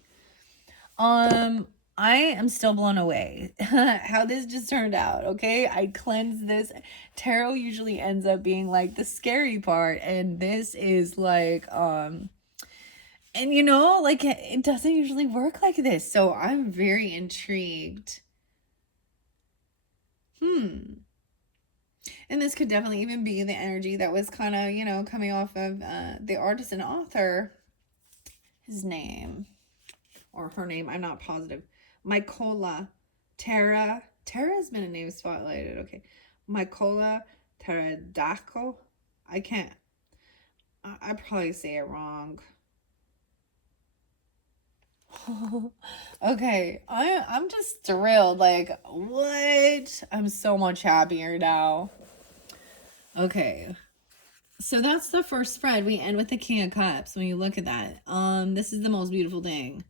I am still blown away how this just turned out. Okay, I cleansed this. Tarot usually ends up being like the scary part, and this is like and you know, like it doesn't usually work like this, so I'm very intrigued. And this could definitely even be the energy that was kind of, you know, coming off of the artist and author, his name or her name, I'm not positive. Mykola Tara. Tara has been a name spotlighted. Okay. Mykola Teradako. I can't. I probably say it wrong. Okay. I'm just thrilled. Like, what? I'm so much happier now. Okay. So that's the first spread. We end with the King of Cups. When you look at that, this is the most beautiful thing.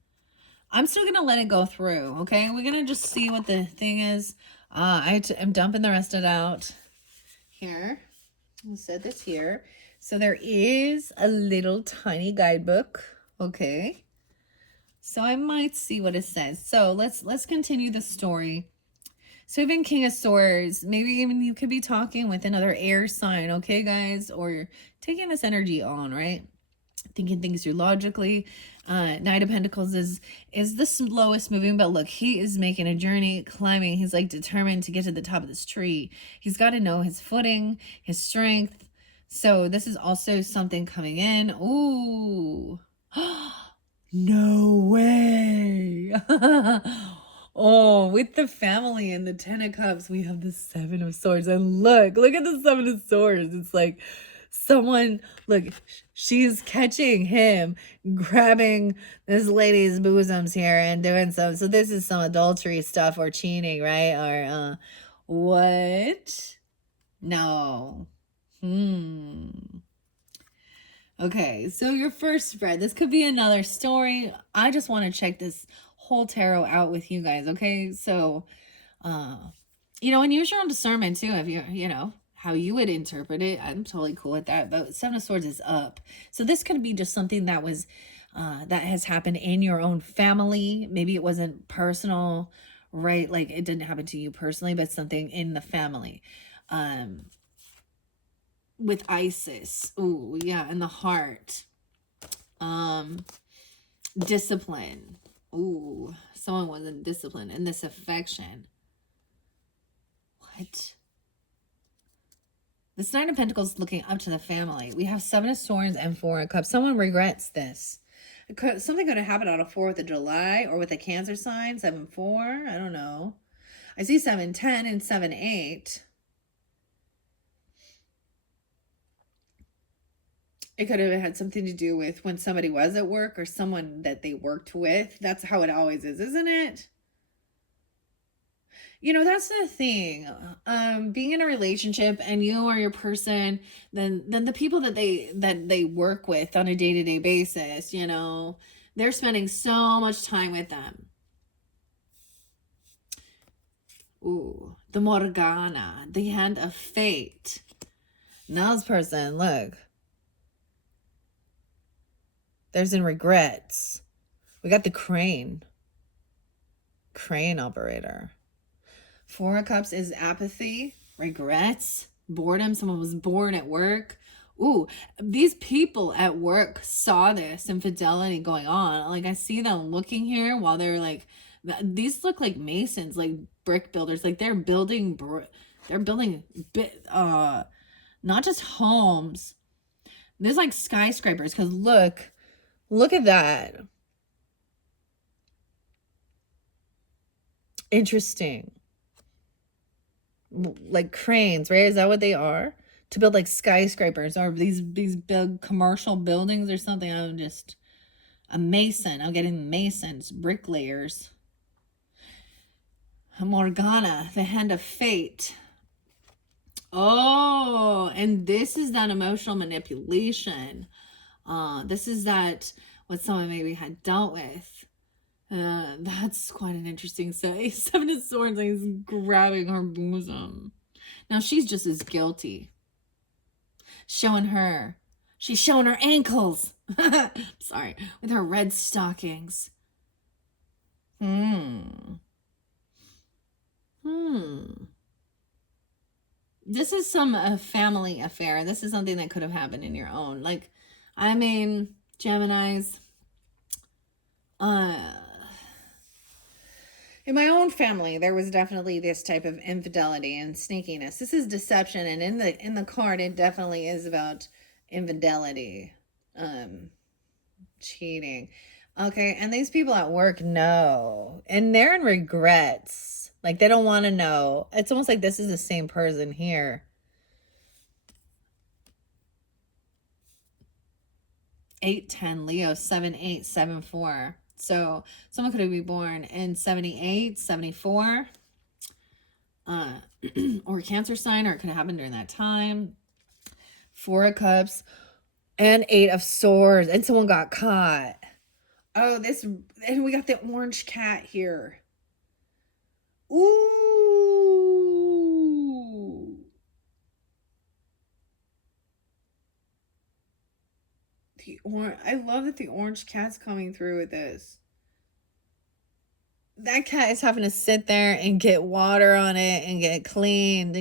I'm still gonna let it go through, okay? We're gonna just see what the thing is. I'm dumping the rest of it out here. I'll set this here. So there is a little tiny guidebook, okay? So I might see what it says. So let's continue the story. So even King of Swords, maybe even you could be talking with another air sign, okay, guys? Or taking this energy on, right? Thinking things through logically. Knight of Pentacles is the slowest moving, but look, he is making a journey, climbing. He's like determined to get to the top of this tree. He's got to know his footing, his strength. So this is also something coming in. Ooh. No way. Oh, with the family and the 10 of Cups, we have the 7 of Swords. And look at the 7 of Swords. It's like someone, look, she's catching him, grabbing this lady's bosoms here and doing some. So this is some adultery stuff or cheating, right? Or, what? No. Okay, so your first spread, this could be another story. I just want to check this whole tarot out with you guys, okay? So, you know, and use your own discernment too, if you know, how you would interpret it. I'm totally cool with that, but 7 of Swords is up. So this could be just something that was, that has happened in your own family. Maybe it wasn't personal, right? Like it didn't happen to you personally, but something in the family. With Isis. Ooh, yeah, and the heart. Discipline. Ooh, someone wasn't disciplined. And this affection. What? This 9 of Pentacles looking up to the family. We have 7 of Swords and 4 of Cups. Someone regrets this. Something could have happened on a 4th of July or with a Cancer sign. 7-4. I don't know. I see 7-10 and 7-8. It could have had something to do with when somebody was at work or someone that they worked with. That's how it always is, isn't it? You know, that's the thing. Being in a relationship and you are your person, then the people that they work with on a day-to-day basis, you know, they're spending so much time with them. Ooh, the Morgana, the hand of fate. Now this person, look, there's in regrets. We got the crane operator. Four of Cups is apathy, regrets, boredom. Someone was bored at work. Ooh, these people at work saw this infidelity going on. Like, I see them looking here while they're like, these look like masons, like brick builders. Like, they're building not just homes. There's like skyscrapers, because look at that. Interesting. Like cranes, right? Is that what they are? To build like skyscrapers or these big commercial buildings or something. I'm just a mason. I'm getting masons, bricklayers. Morgana, the hand of fate. Oh, and this is that emotional manipulation. This is that what someone maybe had dealt with. That's quite an interesting say. Seven of Swords, like, he's grabbing her bosom. Now she's just as guilty. She's showing her ankles. Sorry, with her red stockings. This is some family affair. This is something that could have happened in your own. Like, I mean, Geminis, in my own family, there was definitely this type of infidelity and sneakiness. This is deception, and in the card, it definitely is about infidelity, cheating. Okay, and these people at work know, and they're in regrets. Like, they don't want to know. It's almost like this is the same person here. 8-10, Leo, 7-8-7-4. So someone could be born in 78, 74, or Cancer sign, or it could have happened during that time. 4 of Cups and 8 of Swords, and someone got caught. Oh, and we got the orange cat here. Ooh. I love that the orange cat's coming through with this. That cat is having to sit there and get water on it and get cleaned.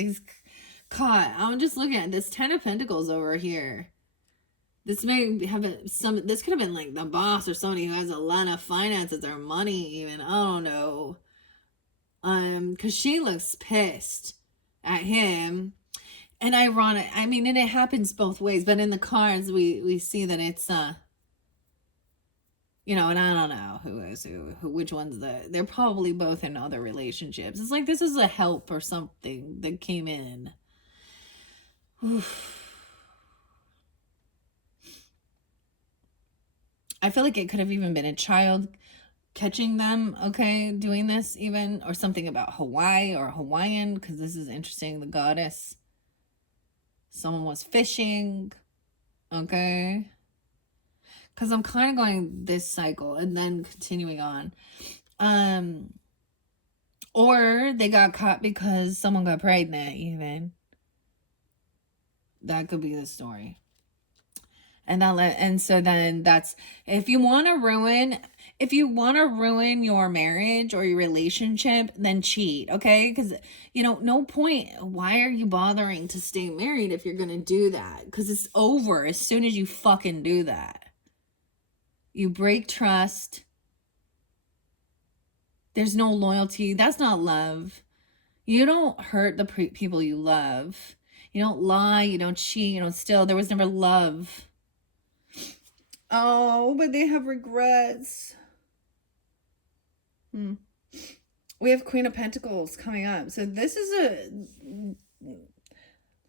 He's caught. I'm just looking at this 10 of Pentacles over here. This may have this could have been like the boss or somebody who has a lot of finances or money even. I don't know. Because she looks pissed at him. And ironic, I mean, and it happens both ways, but in the cards we see that it's you know, and I don't know which one's they're probably both in other relationships. It's like this is a help or something that came in. Oof. I feel like it could have even been a child catching them, okay, doing this even, or something about Hawaii or Hawaiian, because this is interesting, the goddess. Someone was fishing, okay? Because I'm kind of going this cycle and then continuing on. Or they got caught because someone got pregnant even. That could be the story. And so then that's, if you want to ruin your marriage or your relationship, then cheat, okay? Because, you know, no point. Why are you bothering to stay married if you're going to do that? Because it's over as soon as you fucking do that. You break trust. There's no loyalty. That's not love. You don't hurt the people you love. You don't lie. You don't cheat. You don't steal. There was never love. Oh, but they have regrets. We have Queen of Pentacles coming up. So this is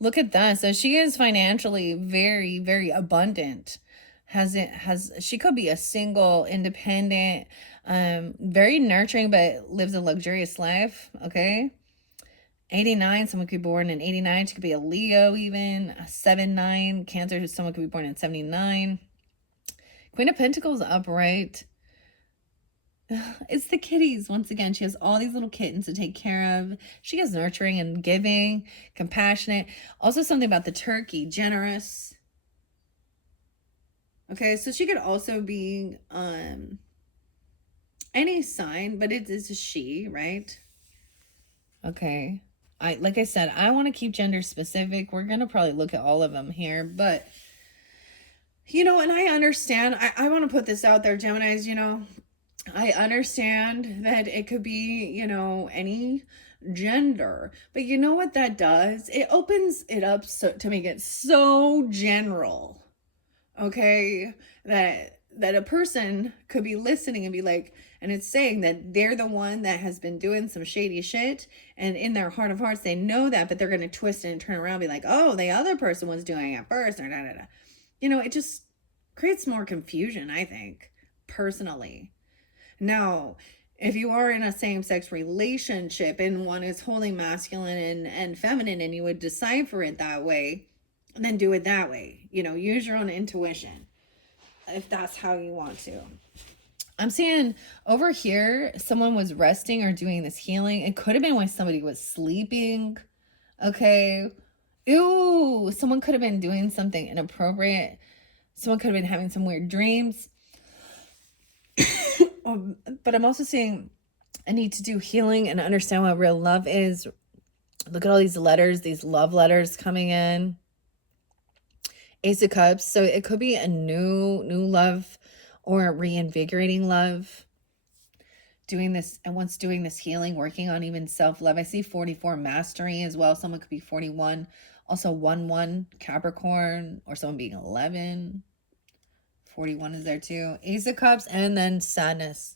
look at that. So she is financially very, very abundant. She could be a single, independent, very nurturing, but lives a luxurious life. Okay. 89, someone could be born in 89. She could be a Leo even. 7-9, Cancer, someone could be born in 79. Queen of Pentacles upright. It's the kitties. Once again, she has all these little kittens to take care of. She is nurturing and giving, compassionate. Also something about the turkey, generous. Okay, so she could also be any sign, but it is a she, right? Okay. Like I said, I want to keep gender specific. We're gonna probably look at all of them here, but and I understand. I want to put this out there, Geminis, I understand that it could be, any gender, but you know what that does? It opens it up to make it so general, okay, that a person could be listening and be like, and it's saying that they're the one that has been doing some shady shit, and in their heart of hearts they know that, but they're going to twist it and turn around and be like, oh, the other person was doing it first, or da da da. It just creates more confusion, I think, personally. Now, if you are in a same-sex relationship and one is wholly masculine and feminine, and you would decipher it that way, then do it that way. Use your own intuition if that's how you want to. I'm seeing over here, someone was resting or doing this healing. It could have been when somebody was sleeping. Okay. Ew. Someone could have been doing something inappropriate. Someone could have been having some weird dreams. But I'm also seeing I need to do healing and understand what real love is. Look at all these letters, these love letters coming in. Ace of Cups. So it could be a new love or reinvigorating love. Doing this, and once doing this healing, working on even self-love. I see 44 mastery as well. Someone could be 41. Also 1-1 Capricorn, or someone being 11. 41 is there too. Ace of Cups, and then sadness.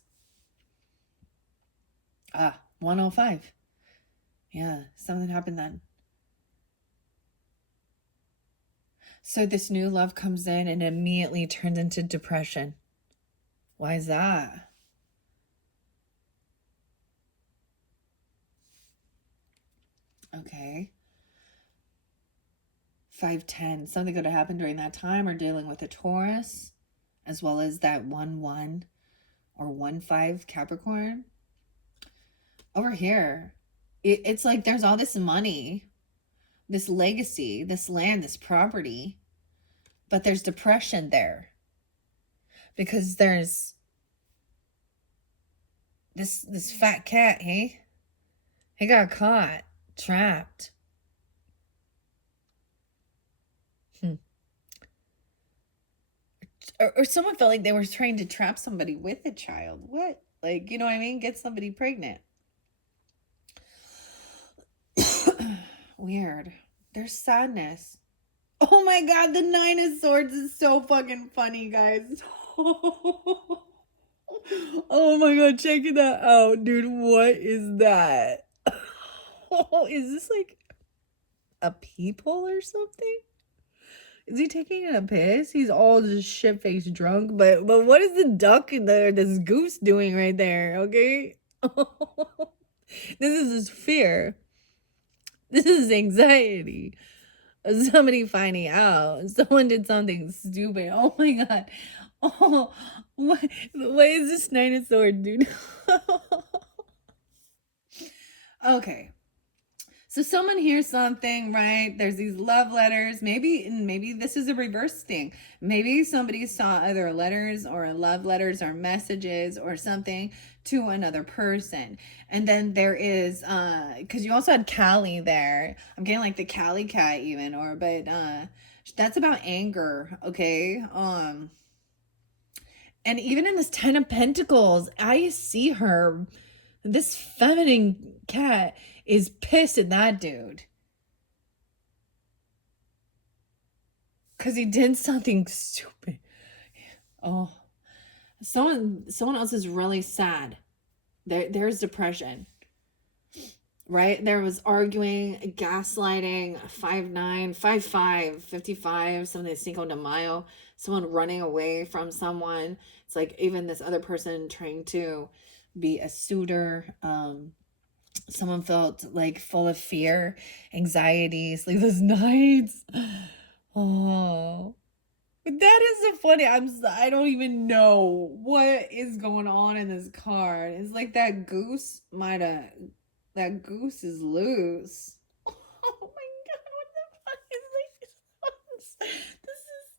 105. Yeah, something happened then. So this new love comes in and immediately turns into depression. Why is that? Okay. 5-10. Something could have happened during that time, or dealing with a Taurus, as well as that 1-1 or 1-5 Capricorn. Over here, it's like there's all this money, this legacy, this land, this property, but there's depression there because there's this fat cat. He got caught, trapped. Or someone felt like they were trying to trap somebody with a child. What? Like, you know what I mean? Get somebody pregnant. Weird. There's sadness. Oh my god, the 9 of Swords is so fucking funny, guys. Oh my god, check that out, dude. What is that? Is this like a peephole or something? Is he taking a piss? He's all just shit-faced drunk. But what is the duck in there, this goose doing right there? Okay. This is his fear. This is anxiety. Somebody finding out. Someone did something stupid. Oh my god. Oh, what is this 9 of Swords, dude? Okay. So someone hears something, right? There's these love letters. Maybe this is a reverse thing. Maybe somebody saw other letters or love letters or messages or something to another person. And then there is, because you also had Callie there. I'm getting like the Callie cat even, but that's about anger, okay? And even in this 10 of Pentacles, I see her, this feminine cat is pissed at that dude. Because he did something stupid. Oh. Someone else is really sad. There's depression. Right? There was arguing, gaslighting, 5-9, 5-5, 55, something Cinco de Mayo, someone running away from someone. It's like even this other person trying to be a suitor. Someone felt like full of fear, anxiety, sleepless nights. Oh. That is so funny. I don't even know what is going on in this card. It's like that goose might have, that goose is loose. Oh my god, what the fuck is this? This is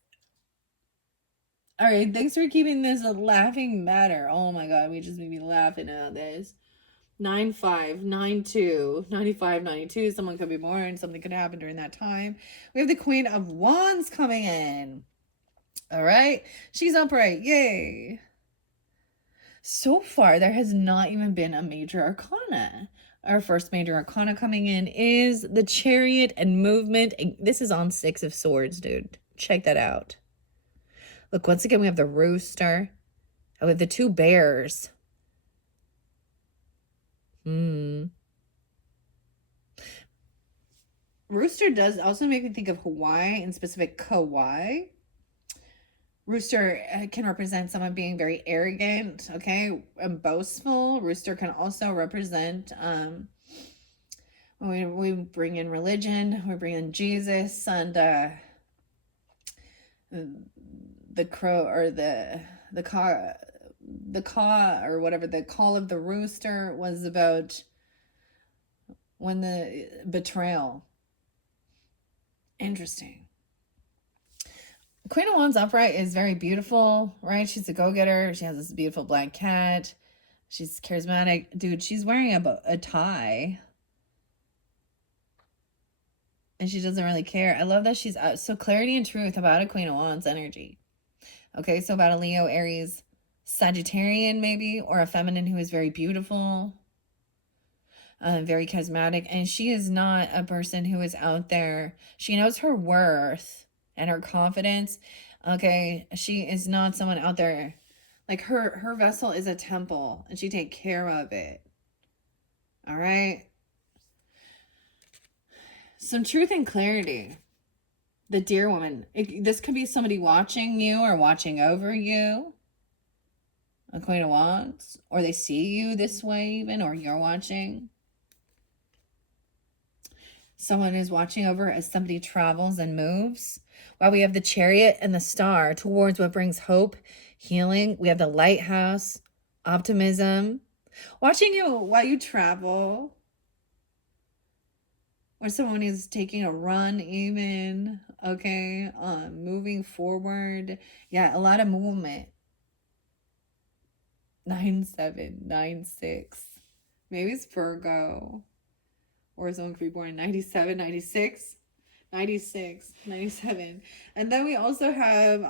all right. Thanks for keeping this a laughing matter. Oh my god, we just made me laughing at this. 9592 95 92. Someone could be born, something could happen during that time. We have the Queen of Wands coming in. All right, she's upright. Yay. So far, there has not even been a major arcana. Our first major arcana coming in is the Chariot and Movement. This is on Six of Swords, dude. Check that out. Look, once again, we have the Rooster. And we have the two bears. Rooster does also make me think of Hawaii, in specific Kauai. Rooster can represent someone being very arrogant, okay, and boastful. Rooster can also represent when we bring in religion, we bring in Jesus, and the crow, or the caw, or whatever, the call of the rooster was about when the betrayal. Interesting. Queen of Wands upright is very beautiful, right? She's a go-getter. She has this beautiful black cat. She's charismatic. Dude, she's wearing a tie. And she doesn't really care. I love that she's so clarity and truth about a Queen of Wands energy. Okay, so about a Leo, Aries, Sagittarian maybe, or a feminine who is very beautiful, very charismatic. And she is not a person who is out there. She knows her worth and her confidence. Okay, she is not someone out there. Like her vessel is a temple, and she takes care of it. All right. Some truth and clarity. The dear woman. This could be somebody watching you or watching over you. A Queen of Wands. Or they see you this way even, or you're watching. Someone is watching over as somebody travels and moves. While we have the Chariot and the Star towards what brings hope, healing. We have the Lighthouse, optimism. Watching you while you travel. Or someone is taking a run even. Okay. Moving forward. Yeah, a lot of movement. 9796. Maybe it's Virgo. Or someone could be born in 97, 96, 96, 97. And then we also have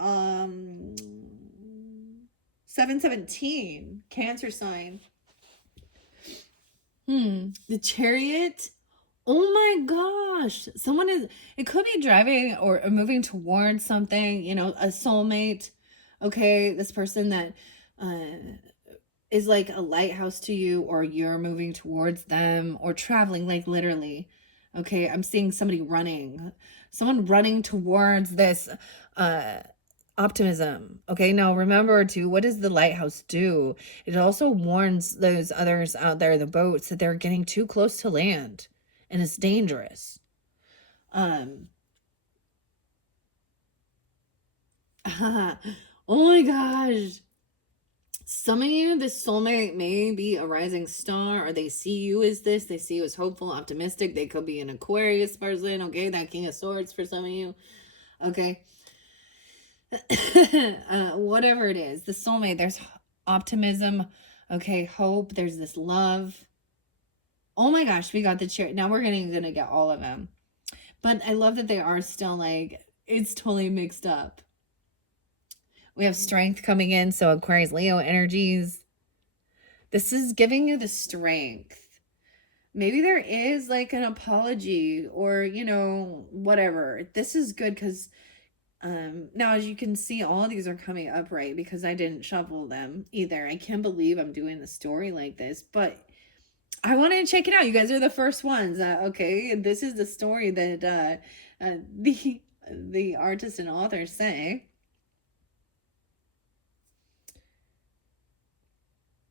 717, Cancer sign. The Chariot. Oh my gosh. Someone is, it could be driving or moving towards something, you know, a soulmate. Okay, this person that is like a lighthouse to you, or you're moving towards them, or traveling, like literally. Okay, I'm seeing somebody running, someone running towards this optimism. Okay, now remember too, what does the lighthouse do? It also warns those others out there, the boats, that they're getting too close to land and it's dangerous. Oh my gosh. Some of you, this soulmate may be a rising star, or they see you as this. They see you as hopeful, optimistic. They could be an Aquarius person, okay? That King of Swords for some of you, okay? Whatever it is, the soulmate, there's optimism, okay? Hope, there's this love. Oh my gosh, we got the Chariot. Now we're gonna get all of them. But I love that they are still like, it's totally mixed up. We have Strength coming in, so Aquarius, Leo energies. This is giving you the strength. Maybe there is like an apology, or, you know, whatever. This is good because now, as you can see, all of these are coming upright because I didn't shuffle them either. I can't believe I'm doing the story like this, but I wanted to check it out. You guys are the first ones. Okay, this is the story that the artists and authors say.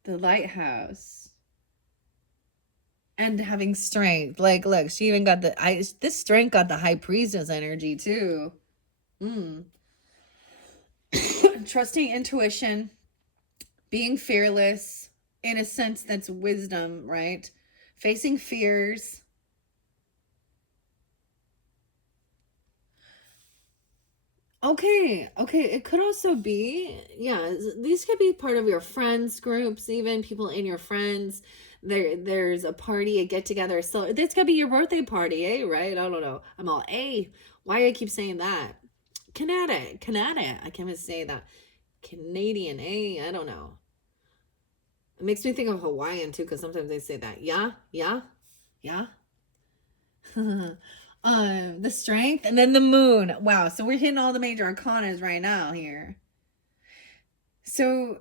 The Lighthouse. And having strength. Like, look, she even got this strength got the High Priestess energy too. trusting intuition, being fearless, in a sense that's wisdom, right? Facing fears. Okay, it could also be, yeah, these could be part of your friends groups, even people in your friends. There's a party, a get together, so this could be your birthday party, eh? Right? I don't know. I'm all, why I keep saying that? Canada. I can't even say that. Canadian, I don't know. It makes me think of Hawaiian too, because sometimes they say that. Yeah, yeah, yeah. The strength, and then the moon. Wow, so we're hitting all the major arcanas right now here. So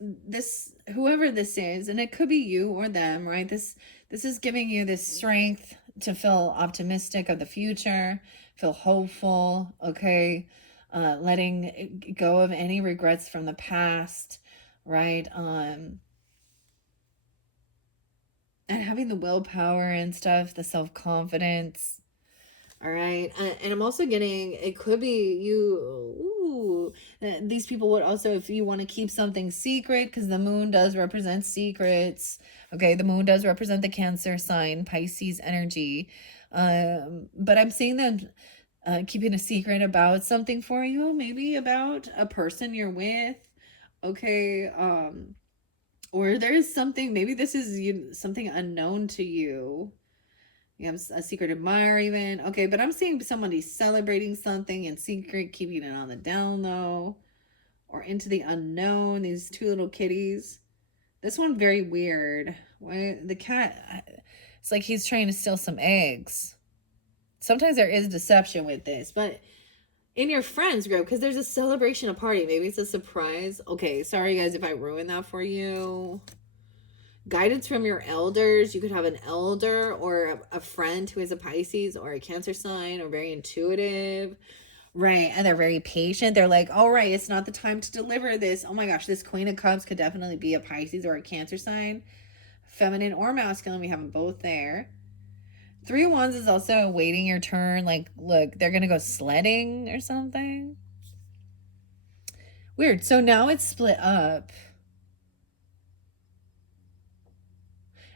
this, whoever this is, and it could be you or them, right? This is giving you this strength to feel optimistic of the future, feel hopeful, okay? Letting go of any regrets from the past, right? And having the willpower and stuff, the self-confidence. All right. And I'm also getting, it could be you, these people would also, if you want to keep something secret, because the moon does represent secrets. Okay. The moon does represent the Cancer sign, Pisces energy. But I'm seeing them keeping a secret about something for you, maybe about a person you're with. Okay. Or there's something, maybe this is something unknown to you. You have a secret admirer even. Okay, but I'm seeing somebody celebrating something in secret, keeping it on the down low, or into the unknown. These two little kitties. This one very weird. Why the cat? It's like he's trying to steal some eggs. Sometimes there is deception with this, but in your friends group, because there's a celebration, a party. Maybe it's a surprise. Okay, sorry guys if I ruined that for you. Guidance from your elders. You could have an elder or a friend who is a Pisces or a Cancer sign, or very intuitive, right? And they're very patient. They're like, all right, it's not the time to deliver this. Oh my gosh, this Queen of Cups could definitely be a Pisces or a Cancer sign, feminine or masculine. We have them both there. Three of Wands is also waiting your turn. Like, look, they're gonna go sledding or something. Weird. So now it's split up.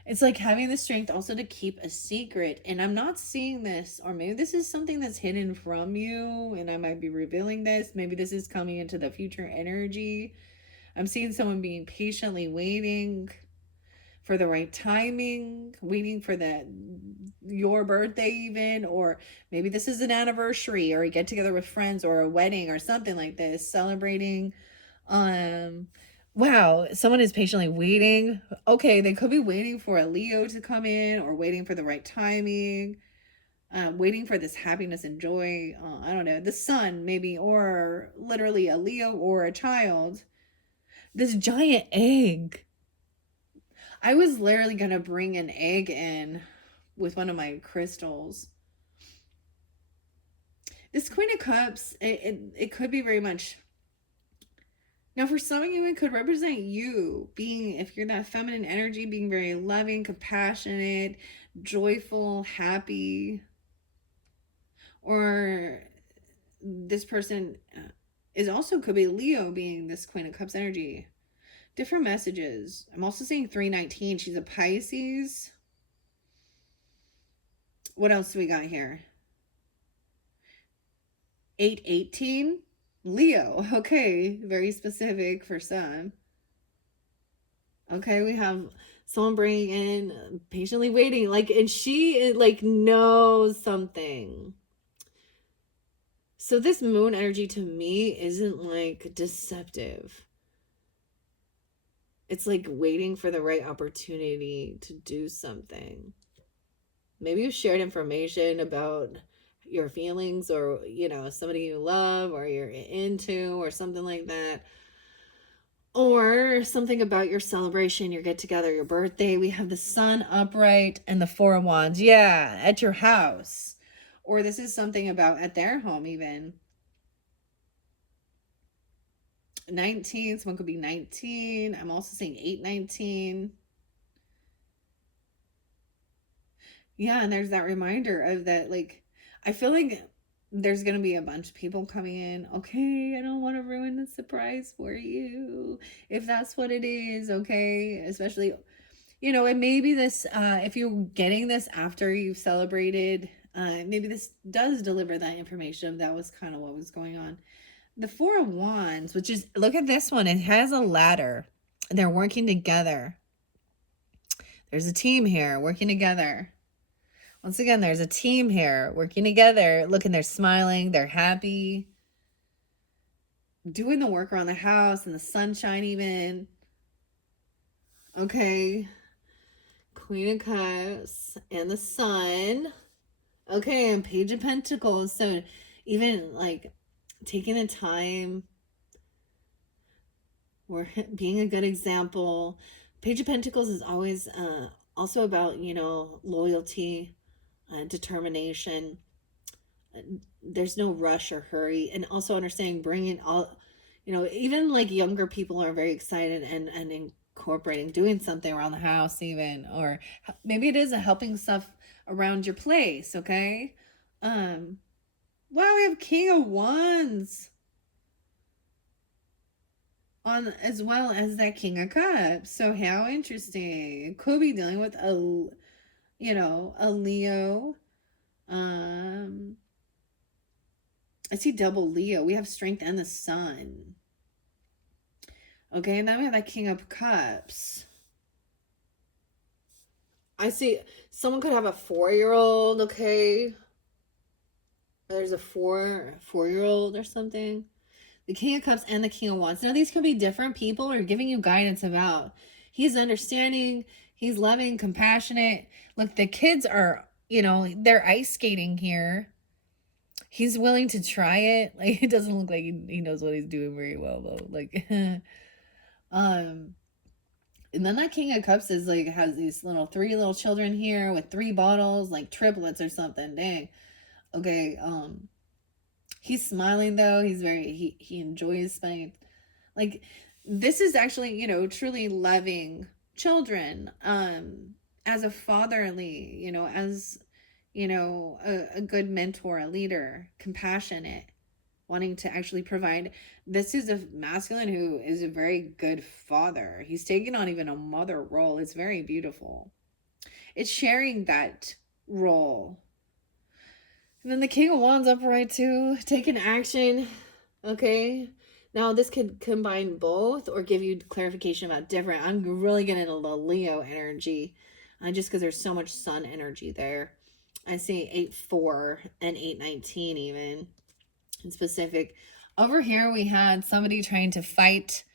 It's like having the strength also to keep a secret. And I'm not seeing this, or maybe this is something that's hidden from you, and I might be revealing this. Maybe this is coming into the future energy. I'm seeing someone being patiently waiting for the right timing, waiting for your birthday even, or maybe this is an anniversary or a get together with friends or a wedding or something like this, celebrating. Wow, someone is patiently waiting. Okay, they could be waiting for a Leo to come in, or waiting for the right timing, waiting for this happiness and joy. I don't know, the sun maybe, or literally a Leo or a child. This giant egg. I was literally going to bring an egg in with one of my crystals. This Queen of Cups, it could be very much. Now, for some of you, it could represent you being, if you're that feminine energy, being very loving, compassionate, joyful, happy. Or this person is also could be Leo, being this Queen of Cups energy. Different messages. I'm also seeing 319. She's a Pisces. What else do we got here? 818. Leo. Okay, very specific for some. Okay, we have someone bringing in, patiently waiting, like, and she like knows something. So this moon energy to me isn't like deceptive. It's like waiting for the right opportunity to do something. Maybe you shared information about your feelings, or somebody you love or you're into, or something like that, or something about your celebration, your get together, your birthday. We have the sun upright and the Four of Wands. Yeah, at your house. Or this is something about at their home even. 19, someone could be 19. I'm also seeing 819. Yeah, and there's that reminder of that, like, I feel like there's going to be a bunch of people coming in. Okay, I don't want to ruin the surprise for you. If that's what it is, okay? Especially, you know, and maybe this, if you're getting this after you've celebrated, maybe this does deliver that information. That was kind of what was going on. The Four of Wands, which is, look at this one. It has a ladder. They're working together. There's a team here working together. Once again, there's a team here working together. Look, and they're smiling. They're happy. Doing the work around the house in the sunshine even. Okay. Queen of Cups and the Sun. Okay, and Page of Pentacles. So even like taking the time or being a good example. Page of Pentacles is always also about, you know, loyalty, determination. There's no rush or hurry. And also understanding bringing all, you know, even like younger people are very excited and incorporating doing something around the house even, or maybe it is a helping stuff around your place. Okay. Wow, we have King of Wands on as well as that King of Cups. So how interesting. Could be dealing with a, you know, a Leo. I see double Leo. We have Strength and the Sun. Okay, and then we have that King of Cups. I see someone could have a 4-year-old, okay? There's a four-year-old or something. The King of Cups and the King of Wands. Now, these could be different people or giving you guidance about. He's understanding, he's loving, compassionate. Look, the kids are, you know, they're ice skating here. He's willing to try it. Like, it doesn't look like he knows what he's doing very well, though. Like, and then that King of Cups is like, has these three little children here with 3 bottles, like triplets or something. Dang. Okay, he's smiling though. He's very, he enjoys spending, like, this is actually, you know, truly loving children, as a fatherly, you know, as, you know, a good mentor, a leader, compassionate, wanting to actually provide. This is a masculine who is a very good father. He's taking on even a mother role. It's very beautiful. It's sharing that role. And then the King of Wands upright too, taking action. Okay. Now this could combine both or give you clarification about different. I'm really getting into the Leo energy, just because there's so much sun energy there. I see 8-4 and 8-19 even in specific. Over here we had somebody trying to fight,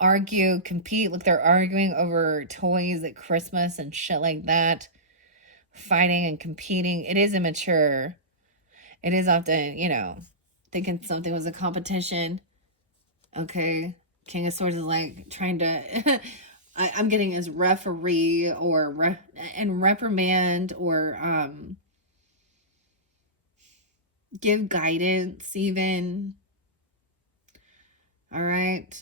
argue, compete. Look, they're arguing over toys at Christmas and shit like that. Fighting and competing. It is immature. It is often, you know, thinking something was a competition. Okay. King of Swords is like trying to, I'm getting as referee or and reprimand or give guidance even. All right.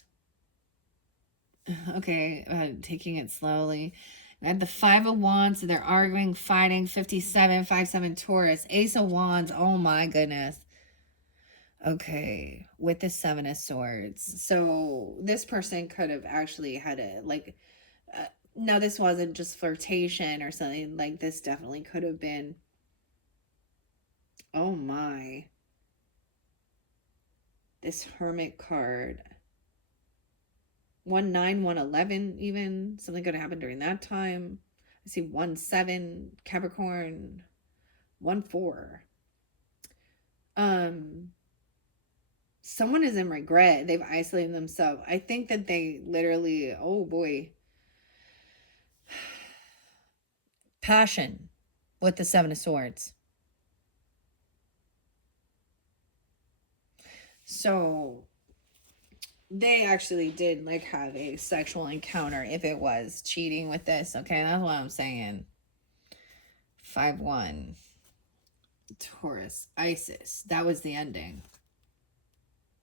Okay. Taking it slowly. At the 5 of Wands, so they're arguing, fighting. 57, 5-7 Taurus. Ace of Wands. Oh my goodness. Okay, with the 7 of Swords. So this person could have actually had a, like, now this wasn't just flirtation or something. Like, this definitely could have been, oh my, this Hermit card. 1-9, 1-11 even. Something could have happened during that time. I see 1-7 Capricorn. 1-4. Someone is in regret. They've isolated themselves. I think that they literally, oh boy. Passion with the 7 of Swords. So they actually did like have a sexual encounter if it was cheating with this. Okay, that's what I'm saying. 5-1 Taurus, Isis. That was the ending.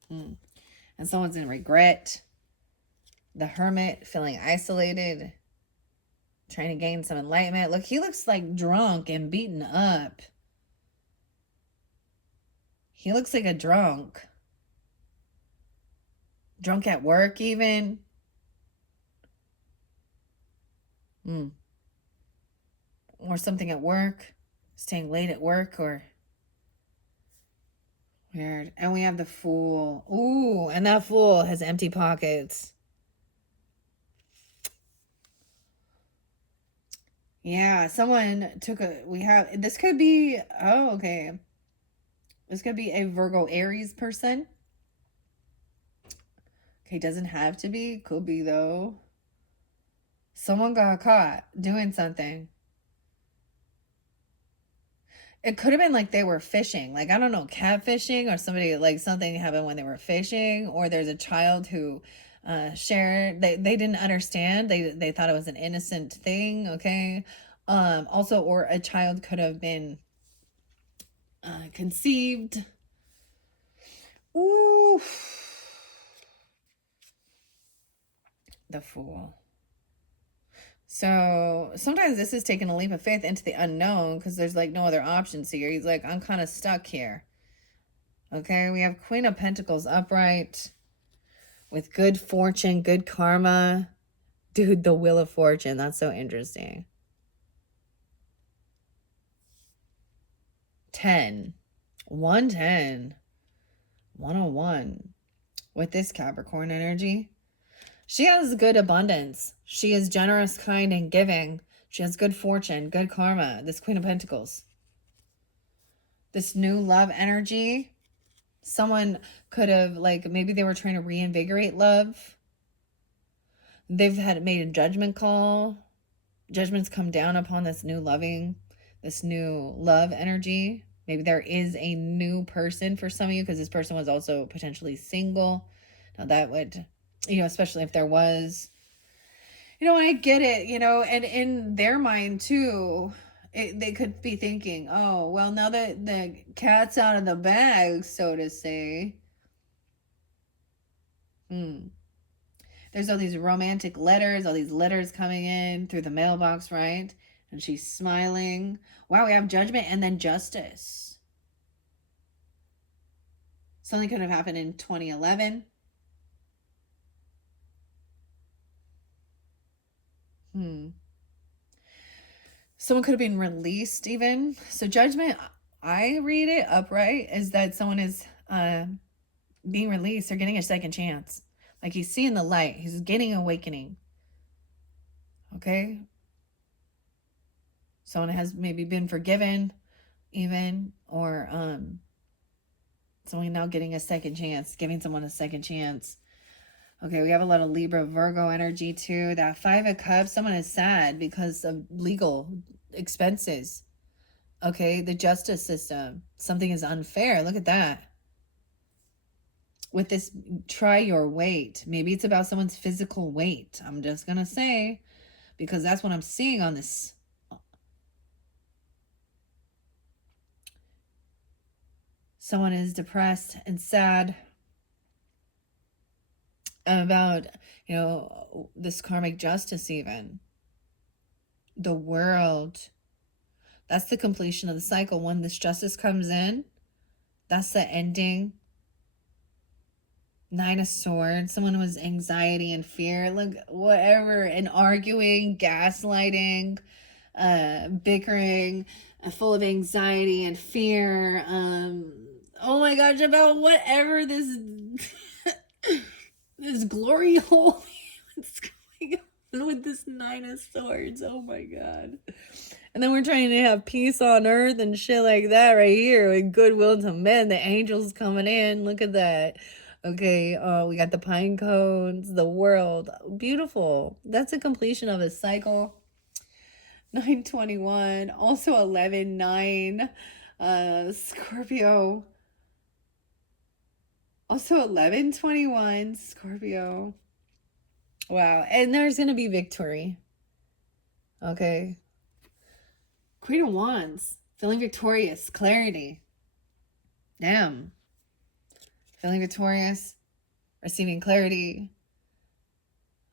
And someone's in regret. The Hermit feeling isolated, trying to gain some enlightenment. Look, he looks like drunk and beaten up. He looks like a drunk. Drunk at work even. Or something at work. Staying late at work or... Weird. And we have the Fool. Ooh, and that Fool has empty pockets. Yeah, someone took a... We have... This could be... Oh, okay. This could be a Virgo Aries person. Okay, doesn't have to be. Could be, though. Someone got caught doing something. It could have been like they were fishing. Like, I don't know, catfishing or somebody, like something happened when they were fishing. Or there's a child who shared. They didn't understand. They thought it was an innocent thing, okay? Also, or a child could have been conceived. Ooh. The Fool. So sometimes this is taking a leap of faith into the unknown because there's like no other options here. He's like, I'm kind of stuck here. Okay, we have Queen of Pentacles upright with good fortune, good karma. Dude, the Wheel of Fortune. That's so interesting. 10. 110. 101. With this Capricorn energy. She has good abundance. She is generous, kind, and giving. She has good fortune, good karma. This Queen of Pentacles. This new love energy. Someone could have, like, maybe they were trying to reinvigorate love. They've made a judgment call. Judgments come down upon this new love energy. Maybe there is a new person for some of you because this person was also potentially single. Now that would... especially if there was, I get it, and in their mind too, they could be thinking, oh, well, now that the cat's out of the bag, so to say, there's all these romantic letters, all these letters coming in through the mailbox, right? And she's smiling. Wow, we have Judgment and then Justice. Something could have happened in 2011. Someone could have been released even. So Judgment, I read it upright, is that someone is being released. They're getting a second chance. Like he's seeing the light. He's getting awakening. Okay? Someone has maybe been forgiven even. Or someone now getting a second chance. Giving someone a second chance. Okay, we have a lot of Libra, Virgo energy too. That 5 of Cups, someone is sad because of legal expenses. Okay, the justice system. Something is unfair. Look at that. With this, try your weight. Maybe it's about someone's physical weight. I'm just going to say, because that's what I'm seeing on this. Someone is depressed and sad about, this karmic justice even. The World. That's the completion of the cycle. When this justice comes in, that's the ending. 9 of Swords. Someone was anxiety and fear. Like, whatever. And arguing, gaslighting, bickering, full of anxiety and fear. Oh my gosh, about whatever this... this glory hole. What's going on with this 9 of Swords? Oh my god. And then we're trying to have peace on earth and shit like that right here with goodwill to men. The angels coming in. Look at that. Okay, we got the pine cones, the World. Beautiful. That's a completion of a cycle. 921. Also 11-9. Scorpio. Also 11-21. Scorpio. Wow. And there's going to be victory. Okay. Queen of Wands. Feeling victorious. Clarity. Damn. Feeling victorious. Receiving clarity.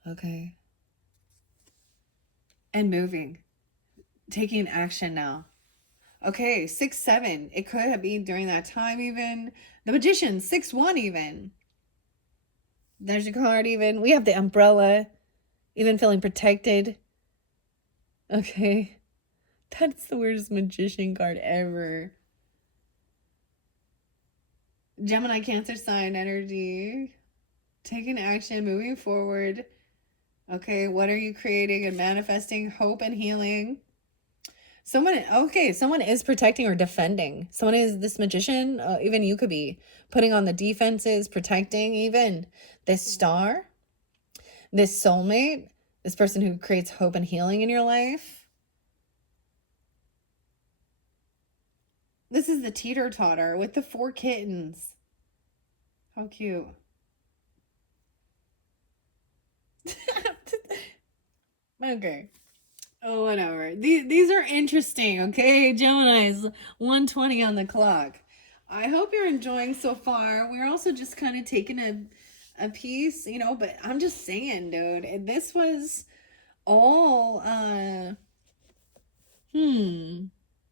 Okay. And moving. Taking action now. Okay, 6-7. It could be during that time even. The Magician, 6-1 even. There's your card even. We have the Umbrella, even feeling protected. Okay. That's the weirdest Magician card ever. Gemini, Cancer sign energy. Taking action, moving forward. Okay, what are you creating and manifesting? Hope and healing. Someone is protecting or defending. Someone is this Magician, even you could be putting on the defenses, protecting even this star, this soulmate, this person who creates hope and healing in your life. This is the teeter-totter with the 4 kittens. How cute. Okay. Oh, whatever. These are interesting, okay? Gemini's 1:20 on the clock. I hope you're enjoying so far. We're also just kind of taking a piece, you know, but I'm just saying, dude, this was all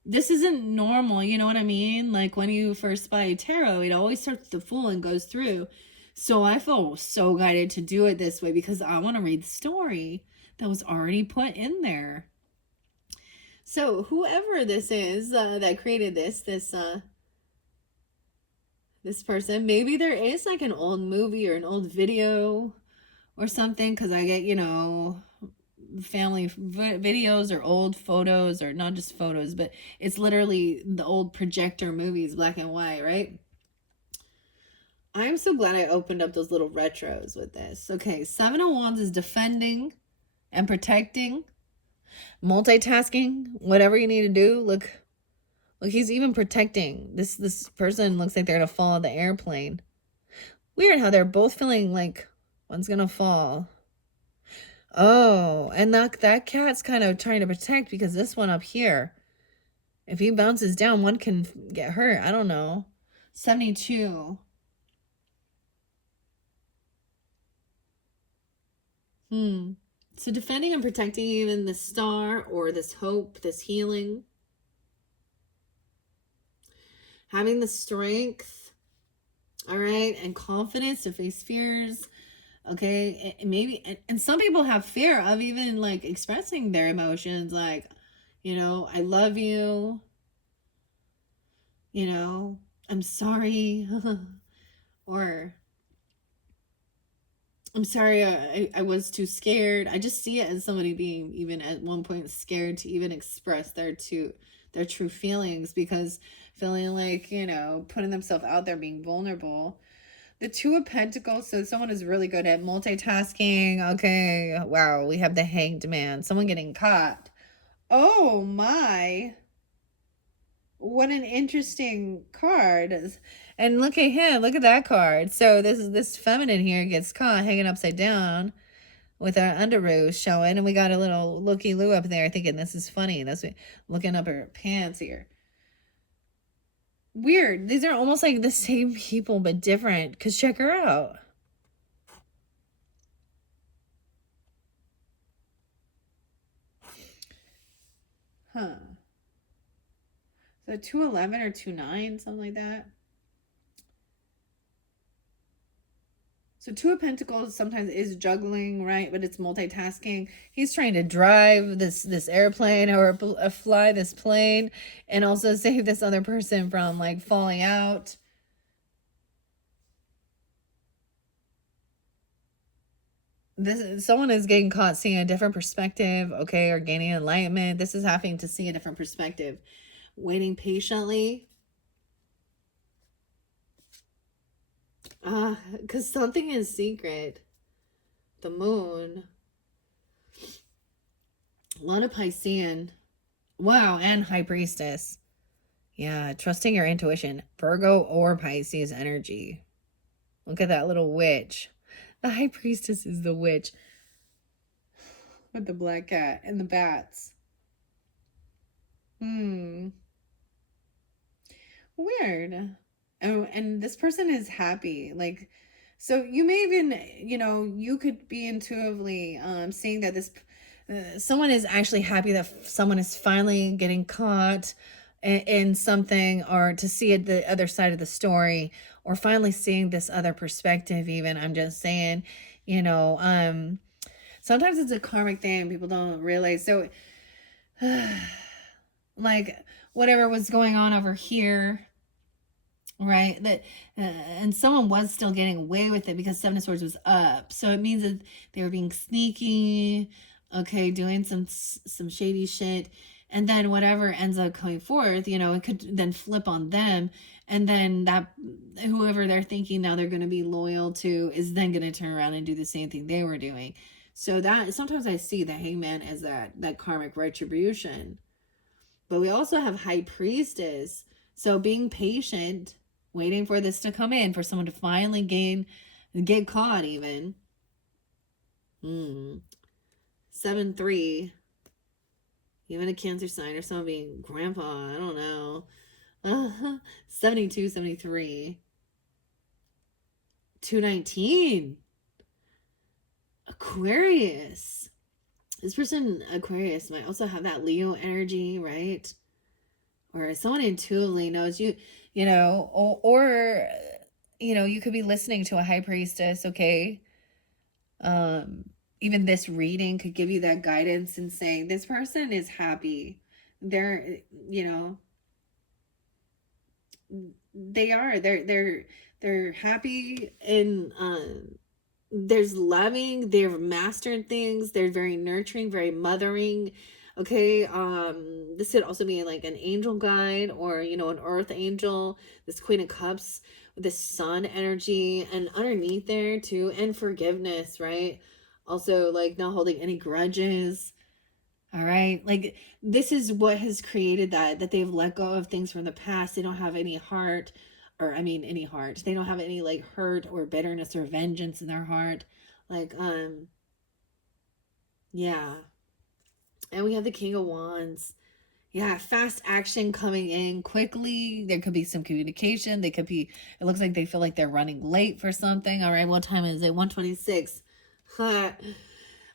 this isn't normal, you know what I mean? Like when you first buy tarot, it always starts to full and goes through. So I feel so guided to do it this way because I want to read the story that was already put in there. So whoever this is that created this person, maybe there is like an old movie or an old video or something, because I get, you know, family videos or old photos, or not just photos, but it's literally the old projector movies, black and white, right? I'm so glad I opened up those little retros with this. Okay, 7 of Wands is defending and protecting, multitasking, whatever you need to do. Look, he's even protecting. This person looks like they're gonna fall out of the airplane. Weird how they're both feeling like one's gonna fall. Oh, and that cat's kind of trying to protect because this one up here, if he bounces down, one can get hurt. I don't know. 72. So defending and protecting even this star or this hope, this healing. Having the strength, all right, and confidence to face fears. Okay, and maybe, and some people have fear of even like expressing their emotions, like, you know, I love you, you know, I'm sorry, or I'm sorry, I was too scared. I just see it as somebody being even at one point scared to even express their true feelings, because feeling like, you know, putting themselves out there, being vulnerable. The 2 of Pentacles, so someone is really good at multitasking. Okay, wow, we have the Hanged Man, someone getting caught. Oh my. What an interesting card. And look at him, look at that card. So this feminine here gets caught hanging upside down with our underoos showing, and we got a little looky-loo up there thinking this is funny. That's looking up her pants here. Weird. These are almost like the same people but different, because check her out. Huh. So 211 or 29, something like that. So 2 of Pentacles sometimes is juggling, right? But it's multitasking. He's trying to drive this airplane or fly this plane, and also save this other person from like falling out. Someone is getting caught seeing a different perspective, okay, or gaining enlightenment. This is having to see a different perspective. Waiting patiently. Because something is secret. The Moon. A lot of Piscean. Wow, and High Priestess. Yeah, trusting your intuition. Virgo or Pisces energy. Look at that little witch. The High Priestess is the witch. With the black cat and the bats. Weird. Oh, and this person is happy. Like, so you may even, you know, you could be intuitively seeing that this someone is actually happy that someone is finally getting caught. in something, or to see it, the other side of the story, or finally seeing this other perspective. Even, I'm just saying, you know, sometimes it's a karmic thing people don't realize. So like whatever was going on over here, right, that and someone was still getting away with it because Seven of Swords was up, so it means that they were being sneaky, okay, doing some shady shit, and then whatever ends up coming forth, you know, it could then flip on them, and then that whoever they're thinking now they're going to be loyal to is then going to turn around and do the same thing they were doing. So that sometimes I see the Hangman as that karmic retribution. But we also have High Priestess. So being patient, waiting for this to come in, for someone to finally get caught even. 7-3. Even a Cancer sign or someone being grandpa. I don't know. 72, 73. 219. Aquarius. This person, Aquarius, might also have that Leo energy, right? Or someone intuitively knows you, you know, or you know, you could be listening to a High Priestess, okay? Even this reading could give you that guidance and saying this person is happy. They're, you know, they're happy, and there's loving, they've mastered things, they're very nurturing, very mothering, okay. This could also be like an angel guide, or you know, an earth angel, this Queen of Cups with this sun energy, and underneath there too, and forgiveness, right? Also like not holding any grudges. All right, like this is what has created that they've let go of things from the past. They don't have any heart, or I mean any heart. They don't have any like hurt or bitterness or vengeance in their heart. Like yeah. And we have the King of Wands. Yeah, fast action coming in quickly. There could be some communication. They could be, it looks like they feel like they're running late for something. All right, what time is it? 1:26.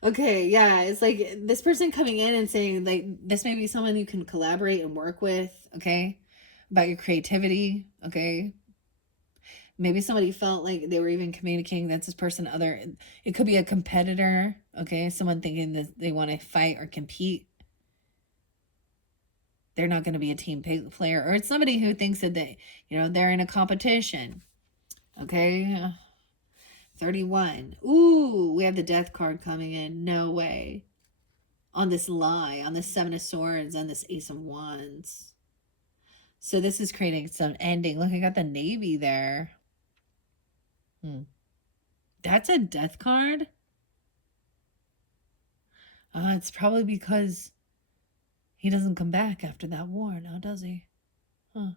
Okay, yeah, it's like this person coming in and saying like this may be someone you can collaborate and work with, okay? About your creativity, okay? Maybe somebody felt like they were even communicating that's this person other, it could be a competitor, okay? Someone thinking that they want to fight or compete. They're not going to be a team player, or it's somebody who thinks that they, you know, they're in a competition, okay? 31. Ooh, we have the Death card coming in. No way. On this lie, on this Seven of Swords, and this Ace of Wands. So this is creating some ending. Look, I got the Navy there. That's a Death card? It's probably because he doesn't come back after that war now, does he? Huh.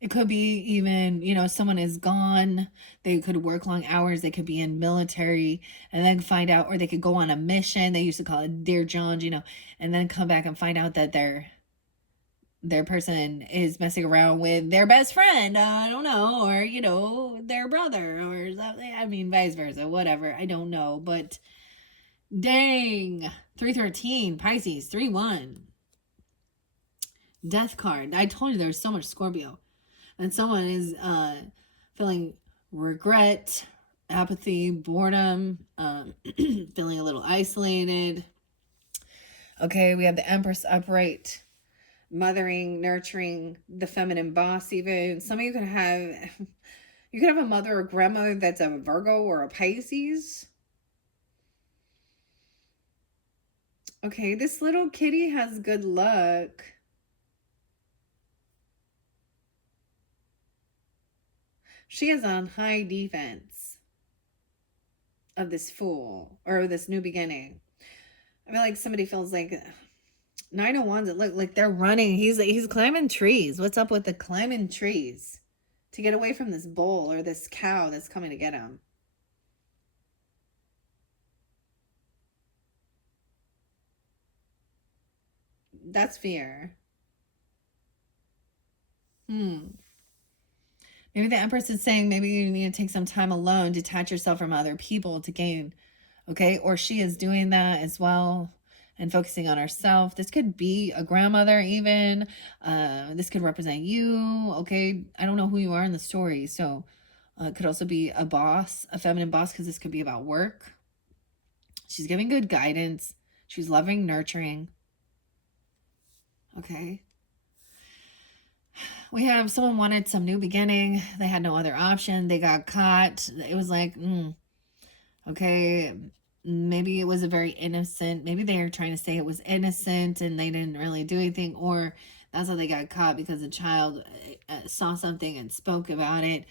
It could be even, you know, someone is gone. They could work long hours. They could be in military and then find out, or they could go on a mission. They used to call it Dear John, you know, and then come back and find out that their person is messing around with their best friend. I don't know, or you know, their brother, or something. I mean, vice versa, whatever. I don't know, but dang, 313 Pisces 3-1 Death card. I told you there's so much Scorpio. And someone is feeling regret, apathy, boredom, feeling a little isolated. Okay, we have the Empress upright, mothering, nurturing, the feminine boss. Even some of you could have, you could have a mother or grandmother that's a Virgo or a Pisces. Okay, this little kitty has good luck. She is on high defense of this fool, or this new beginning. I feel like somebody feels like 9 of Wands. It look like they're running. He's climbing trees. What's up with the climbing trees? To get away from this bull or this cow that's coming to get him. That's fear. Maybe the Empress is saying maybe you need to take some time alone, detach yourself from other people to gain, okay? Or she is doing that as well. and focusing on ourselves. This could be a grandmother even. This could represent you, okay? I don't know who you are in the story. So it could also be a boss, a feminine boss, because this could be about work. She's giving good guidance. She's loving, nurturing. Okay. We have someone wanted some new beginning. They had no other option. They got caught. It was like, okay, maybe it was a very innocent, maybe they were trying to say it was innocent and they didn't really do anything, or that's how they got caught because a child saw something and spoke about it,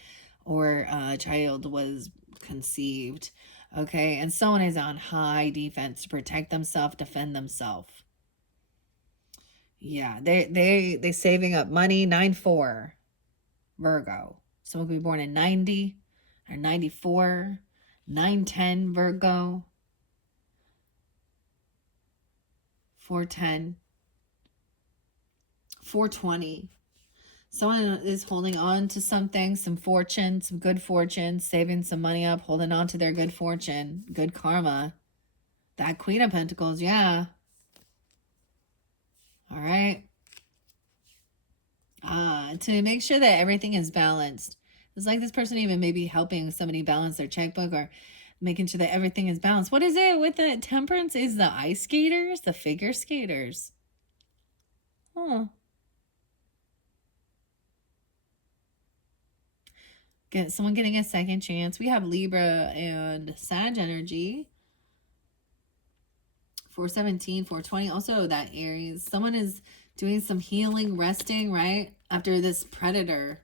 or a child was conceived. Okay, and someone is on high defense to protect themselves, defend themselves. Yeah, they saving up money. 9-4 Virgo. Someone could be born in 90 or 94. 9-10 Virgo. 4-10. 4-20. Someone is holding on to something, some fortune, some good fortune, saving some money up, holding on to their good fortune, good karma. That Queen of Pentacles, yeah. All right. To make sure that everything is balanced. It's like this person even maybe helping somebody balance their checkbook or making sure that everything is balanced. What is it with the Temperance? Is the ice skaters, the figure skaters? Oh. Someone getting a second chance. We have Libra and Sag energy. 417, 420. Also that Aries. Someone is doing some healing, resting, right? After this predator.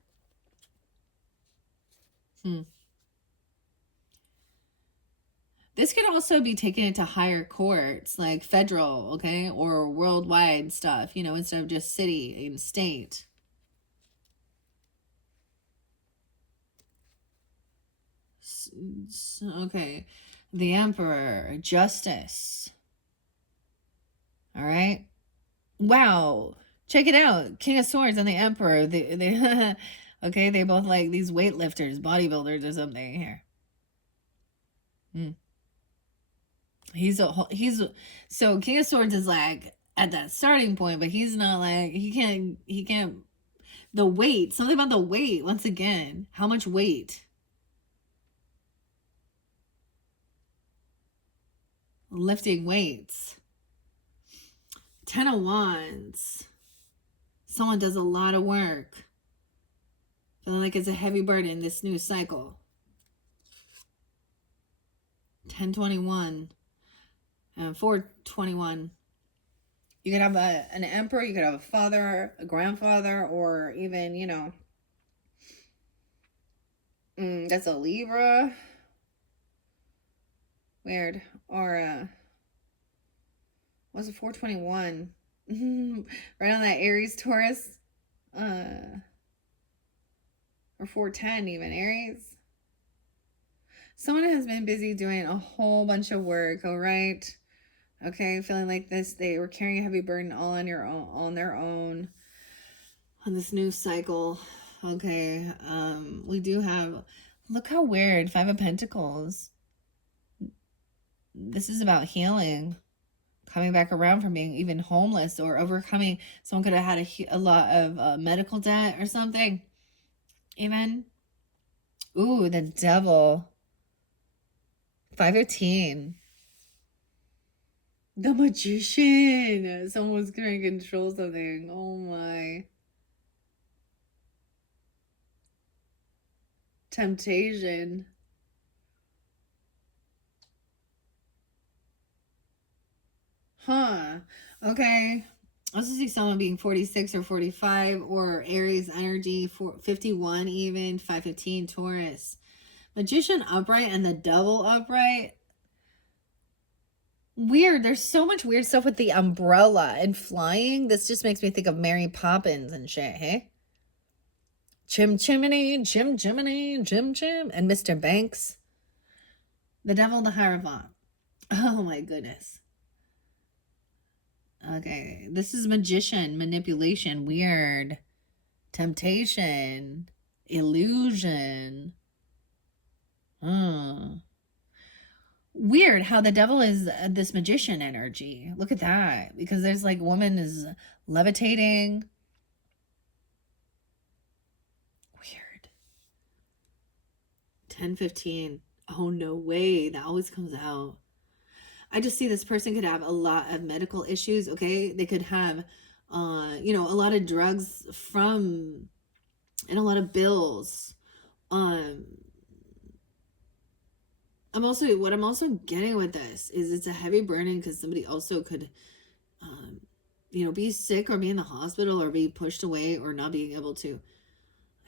This could also be taken into higher courts, like federal, okay? Or worldwide stuff, you know, instead of just city and state. Okay. The Emperor, justice. All right. Wow. Check it out. King of Swords and the Emperor. They okay, they both like these weightlifters, bodybuilders or something here. So King of Swords is like at that starting point, but he's not like he can't the weight, something about the weight once again. How much weight? Lifting weights. 10 of Wands. Someone does a lot of work. Feeling like it's a heavy burden this new cycle. 10-21 and 4-21. You could have an emperor, you could have a father, a grandfather, or even, you know, that's a Libra. Weird. Or what's it, 4-21? Right on that Aries Taurus. Or 4-10 even, Aries. Someone has been busy doing a whole bunch of work, all right? Okay, feeling like this, they were carrying a heavy burden all on their own on this new cycle. Okay, we do have, look how weird, 5 of Pentacles. This is about healing, coming back around from being even homeless or overcoming. Someone could have had a lot of medical debt or something, even. Ooh, the Devil. 5-15. The Magician. Someone's trying to control something. Oh my. Temptation. Huh. Okay. I also see someone being 46 or 45, or Aries energy, 51 even, 5-15 Taurus. Magician upright and the Devil upright. Weird. There's so much weird stuff with the umbrella and flying. This just makes me think of Mary Poppins and shit, hey? Chim Chimney, Jim Jiminy, Jim Jim, and Mr. Banks. The Devil, the Hierophant. Oh my goodness. Okay, this is magician, manipulation, weird, temptation, illusion. Weird how the devil is this magician energy. Look at that. Because there's like woman is levitating. Weird. 10:15. Oh, no way. That always comes out. I just see this person could have a lot of medical issues, okay? They could have, a lot of drugs from, and a lot of bills. Um, what I'm also getting with this is it's a heavy burden because somebody also could, be sick or be in the hospital or be pushed away or not being able to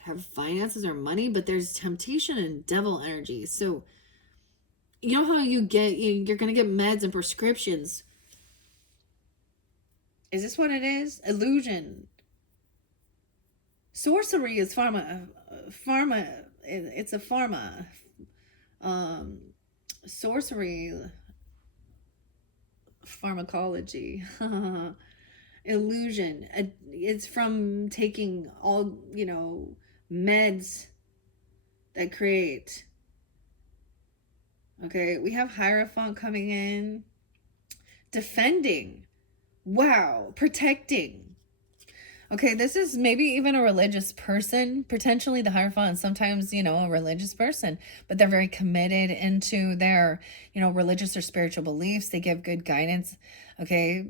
have finances or money, but there's temptation and devil energy. So, you know how you're going to get meds and prescriptions. Is this what it is? Illusion. Sorcery is it's a pharma. Sorcery, pharmacology. Illusion. It's from taking all, meds that create. Okay, we have Hierophant coming in. Defending. Wow. Protecting. Okay, this is maybe even a religious person, potentially the Hierophant, sometimes, a religious person, but they're very committed into their, religious or spiritual beliefs. They give good guidance. Okay,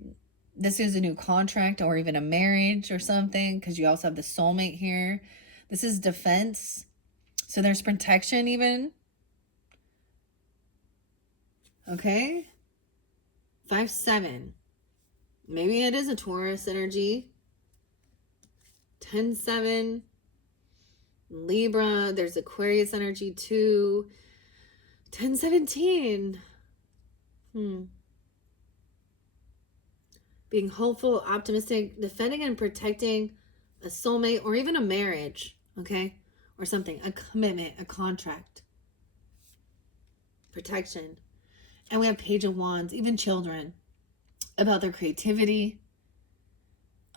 this is a new contract or even a marriage or something, because you also have the soulmate here. This is defense. So there's protection even. Okay. 5-7. Maybe it is a Taurus energy. 10-7. Libra. There's Aquarius energy too. 10-17. Being hopeful, optimistic, defending and protecting a soulmate or even a marriage, okay? Or something, a commitment, a contract. Protection. And we have Page of Wands, even children, about their creativity.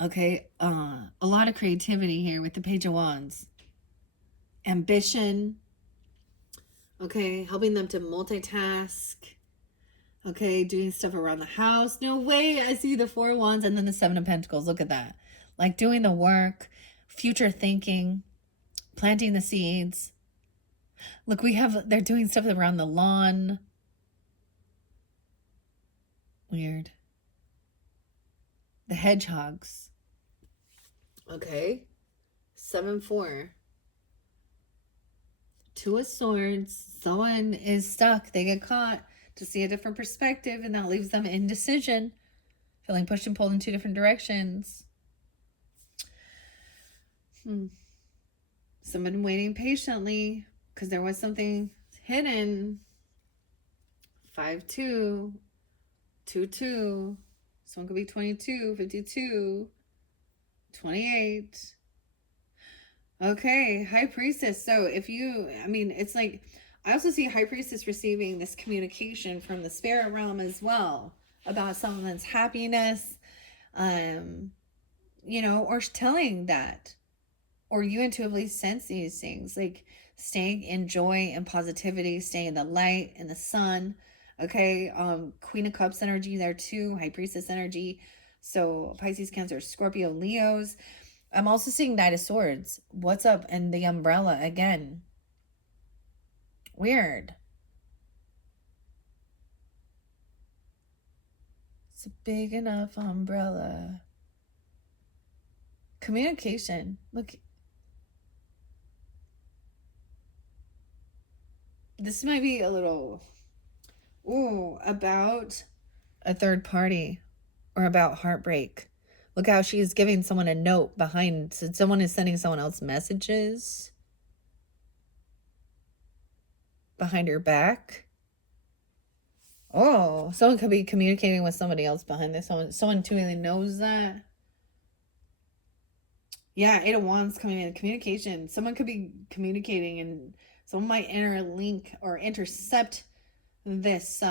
Okay, a lot of creativity here with the Page of Wands. Ambition. Okay, helping them to multitask. Okay, doing stuff around the house. No way, I see the 4 Wands and then the 7 of Pentacles. Look at that. Like doing the work, future thinking, planting the seeds. Look, they're doing stuff around the lawn. Weird. The hedgehogs. Okay. 7-4. 2 of Swords. Someone is stuck. They get caught to see a different perspective, and that leaves them indecision. Feeling pushed and pulled in 2 different directions. Someone waiting patiently because there was something hidden. 5-2. 2-2. Someone could be 22, 52, 28. Okay, High Priestess. So it's like, I also see High Priestess receiving this communication from the spirit realm as well about someone's happiness, or telling that, or you intuitively sense these things, like staying in joy and positivity, staying in the light and the sun. Okay, Queen of Cups energy there too, High Priestess energy. So Pisces, Cancer, Scorpio, Leos. I'm also seeing Knight of Swords. What's up? And the umbrella again. Weird. It's a big enough umbrella. Communication. Look. This might be a little... about a third party or about heartbreak. Look how she's giving someone a note behind. So someone is sending someone else messages behind her back. Oh, someone could be communicating with somebody else behind this. Someone truly knows that. Yeah, 8 of Wands coming in. Communication. Someone could be communicating and someone might interlink or intercept this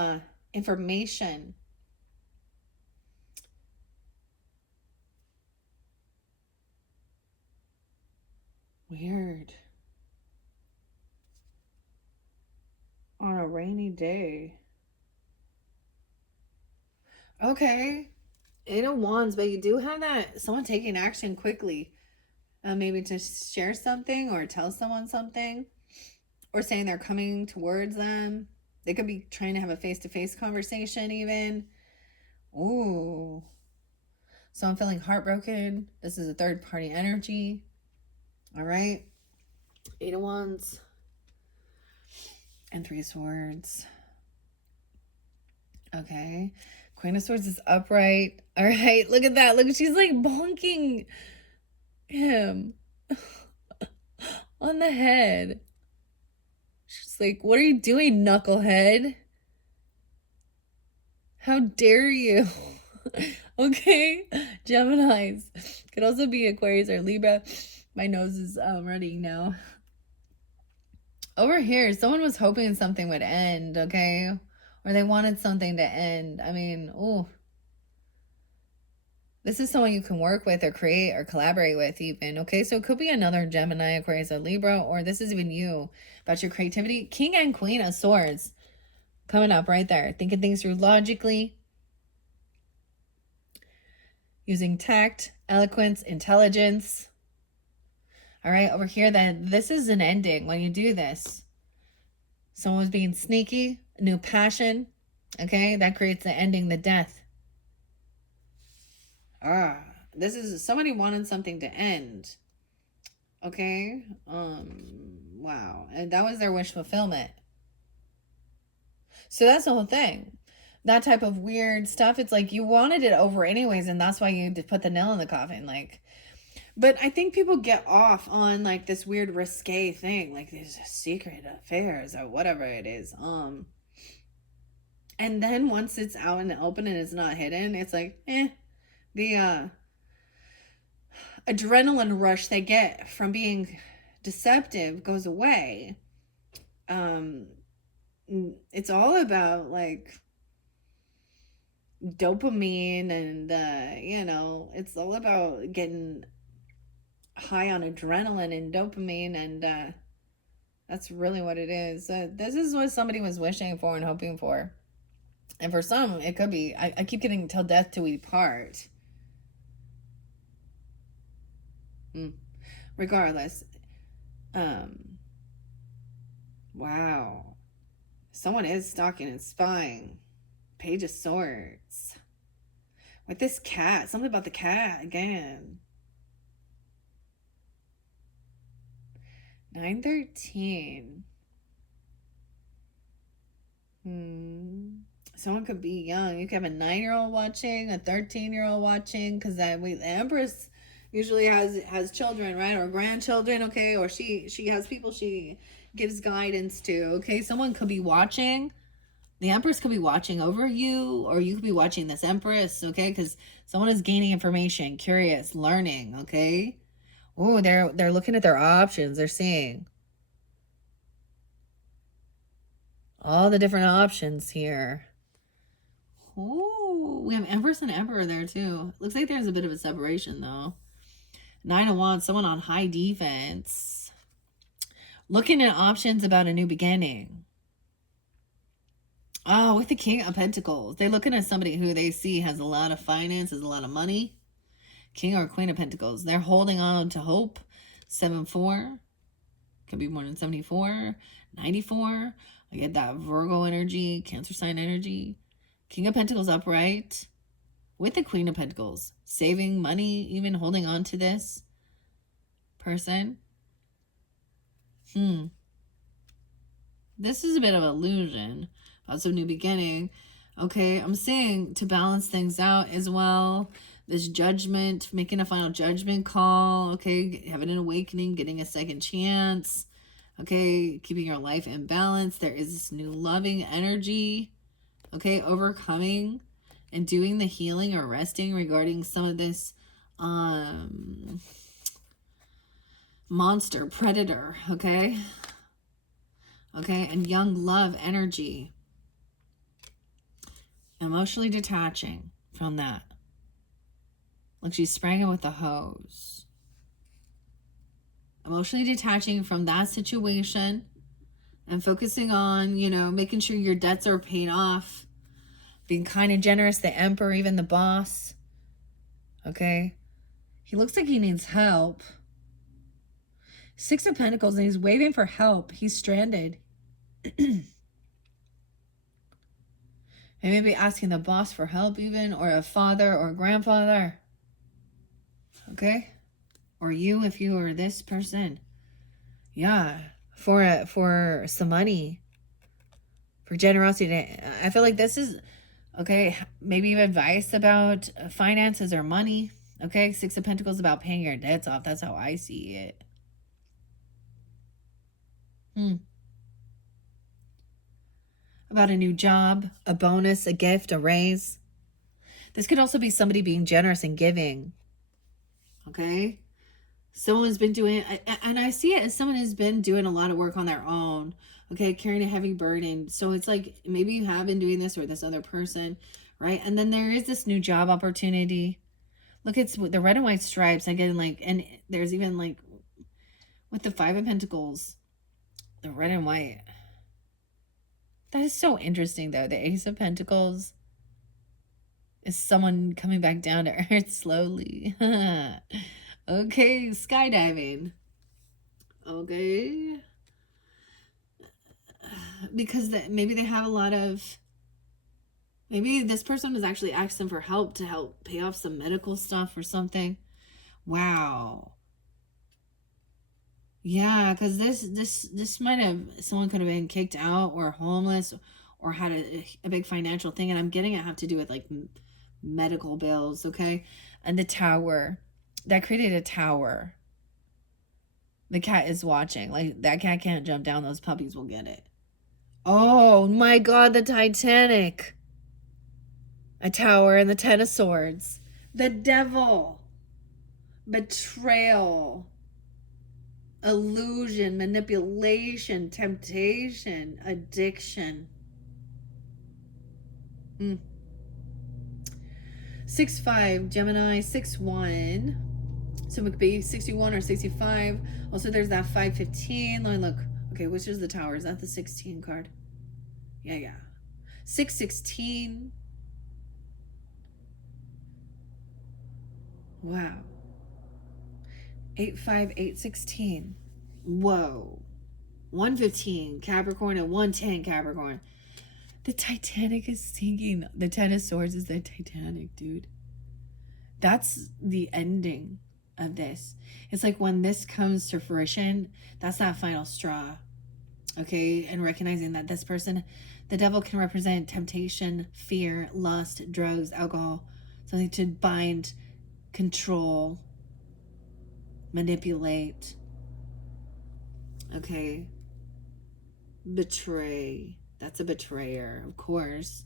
information. Weird. On a rainy day. Okay. Eight of Wands, but you do have that someone taking action quickly. Maybe to share something or tell someone something, or saying they're coming towards them. They could be trying to have a face-to-face conversation even. Ooh. So I'm feeling heartbroken. This is a third party energy. All right. Eight of Wands and Three of Swords. Okay. Queen of Swords is upright. All right. Look at that. Look, she's like bonking him on the head. She's like, what are you doing, knucklehead? How dare you? Okay. Geminis. Could also be Aquarius or Libra. My nose is running now. Over here, someone was hoping something would end, okay? Or they wanted something to end. I mean, ooh. This is someone you can work with or create or collaborate with even, okay? So it could be another Gemini, Aquarius, or Libra, or this is even you about your creativity. King and Queen of Swords coming up right there. Thinking things through logically. Using tact, eloquence, intelligence. All right, over here, then this is an ending when you do this. Someone was being sneaky, a new passion, okay? That creates the ending, the death. This is somebody wanted something to end. Okay? Wow. And that was their wish fulfillment. So that's the whole thing. That type of weird stuff, it's like you wanted it over anyways, and that's why you put the nail in the coffin, like. But I think people get off on like this weird risque thing, like these secret affairs or whatever it is. And then once it's out in the open and it's not hidden, it's like, the adrenaline rush they get from being deceptive goes away. It's all about like dopamine and it's all about getting high on adrenaline and dopamine, and that's really what it is. This is what somebody was wishing for and hoping for. And for some, it could be, I keep getting till death do we part. Regardless. Wow. Someone is stalking and spying. Page of Swords. With this cat. Something about the cat again. 913. Someone could be young. You could have a 9-year-old watching, a 13-year-old watching, because the Empress usually has children, right? Or grandchildren, okay? Or she has people she gives guidance to, okay? Someone could be watching. The Empress could be watching over you, or you could be watching this Empress, okay? Because someone is gaining information, curious, learning, okay? Oh, they're looking at their options. They're seeing all the different options here. Oh, we have Empress and Emperor there too. Looks like there's a bit of a separation though. 9 of Wands, someone on high defense. Looking at options about a new beginning. Oh, with the King of Pentacles. They're looking at somebody who they see has a lot of finance, has a lot of money. King or Queen of Pentacles. They're holding on to hope. 7-4. Could be more than 74. 94. I get that Virgo energy, Cancer sign energy. King of Pentacles upright. With the Queen of Pentacles. Saving money, even holding on to this person. This is a bit of illusion. Also new beginning. Okay, I'm saying to balance things out as well. This judgment, making a final judgment call, okay, having an awakening, getting a second chance, okay, keeping your life in balance. There is this new loving energy, okay, overcoming and doing the healing or resting regarding some of this monster, predator, okay, and young love energy. Emotionally detaching from that. Like she's spraying it with the hose. Emotionally detaching from that situation and focusing on, making sure your debts are paid off. being kind and generous, the emperor, even the boss. Okay. He looks like he needs help. Six of Pentacles, and he's waiting for help. He's stranded. And maybe asking the boss for help even, or a father or a grandfather. Okay? Or you, if you are this person. Yeah. For some money. For generosity. I feel like this is, okay, maybe you have advice about finances or money. Okay? Six of Pentacles about paying your debts off. That's how I see it. About a new job, a bonus, a gift, a raise. This could also be somebody being generous and giving. Okay? Someone's been doing, and I see it as someone has been doing a lot of work on their own. Okay? Carrying a heavy burden. So it's like maybe you have been doing this or this other person, right? And then there is this new job opportunity. Look, it's the red and white stripes. Again, like, and there's even like with the Five of Pentacles, the red and white. That is so interesting, though. The Ace of Pentacles is someone coming back down to earth slowly. Okay, skydiving. Okay. Because maybe they have a lot of... Maybe this person was actually asking for help to help pay off some medical stuff or something. Wow. Yeah, because this might have, someone could have been kicked out or homeless or had a big financial thing, and I'm getting it have to do with like medical bills, okay? And the tower, that created a tower. The cat is watching. Like, that cat can't jump down, those puppies will get it. Oh my God, the Titanic. A tower and the Ten of Swords. The devil. Betrayal. Illusion, manipulation, temptation, addiction. 6-5, Gemini, 6-1. So it could be 61 or 65. Also, there's that 5-15. Look. Okay, which is the tower? Is that the 16 card? Yeah. 6-16. Wow. 8-5, 8-16. Whoa. 115 Capricorn and 110 Capricorn. The Titanic is sinking. The Ten of Swords is the Titanic, dude. That's the ending of this. It's like when this comes to fruition, that's that final straw. Okay? And recognizing that this person, the devil can represent temptation, fear, lust, drugs, alcohol, something to bind, control, manipulate. Okay? Betray. That's a betrayer, of course.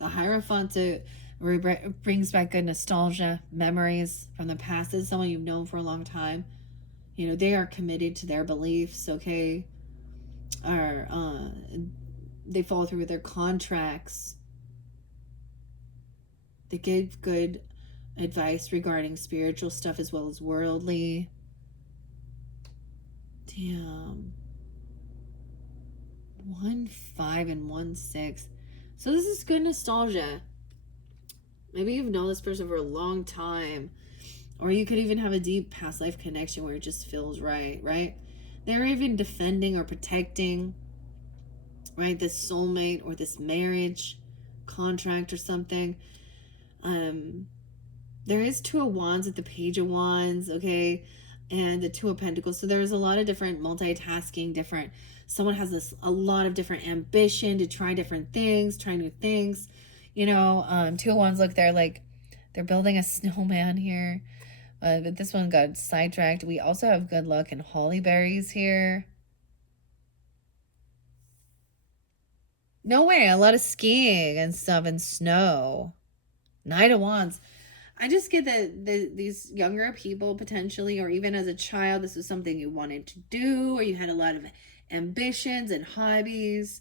The Hierophant brings back good nostalgia, memories from the past. This is someone you've known for a long time. You know, they are committed to their beliefs, okay? Or they follow through with their contracts. They give good advice regarding spiritual stuff as well as worldly. Damn. 1-5 and 1-6. So this is good nostalgia. Maybe you've known this person for a long time. Or you could even have a deep past life connection where it just feels right, right? They're even defending or protecting, right? This soulmate or this marriage contract or something. There is Two of Wands at the Page of Wands, okay? And the Two of Pentacles. So there's a lot of different multitasking, different... Someone has a lot of different ambition to try different things, try new things. You know, Two of Wands, look, they're building a snowman here. But this one got sidetracked. We also have good luck and holly berries here. No way, a lot of skiing and stuff and snow. Knight of Wands. I just get that these younger people potentially, or even as a child, this was something you wanted to do, or you had a lot of ambitions and hobbies,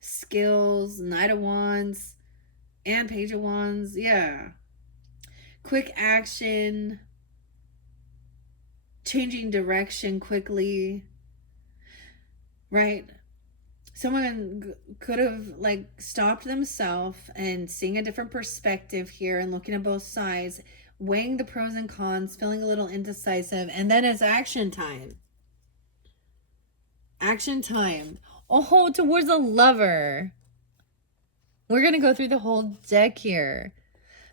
skills. Knight of Wands and Page of Wands. Yeah. Quick action. Changing direction quickly. Right? someone could have like stopped themselves and seeing a different perspective here and looking at both sides, weighing the pros and cons, feeling a little indecisive, and then it's action time. Action time. Oh, towards a lover. We're gonna go through the whole deck here.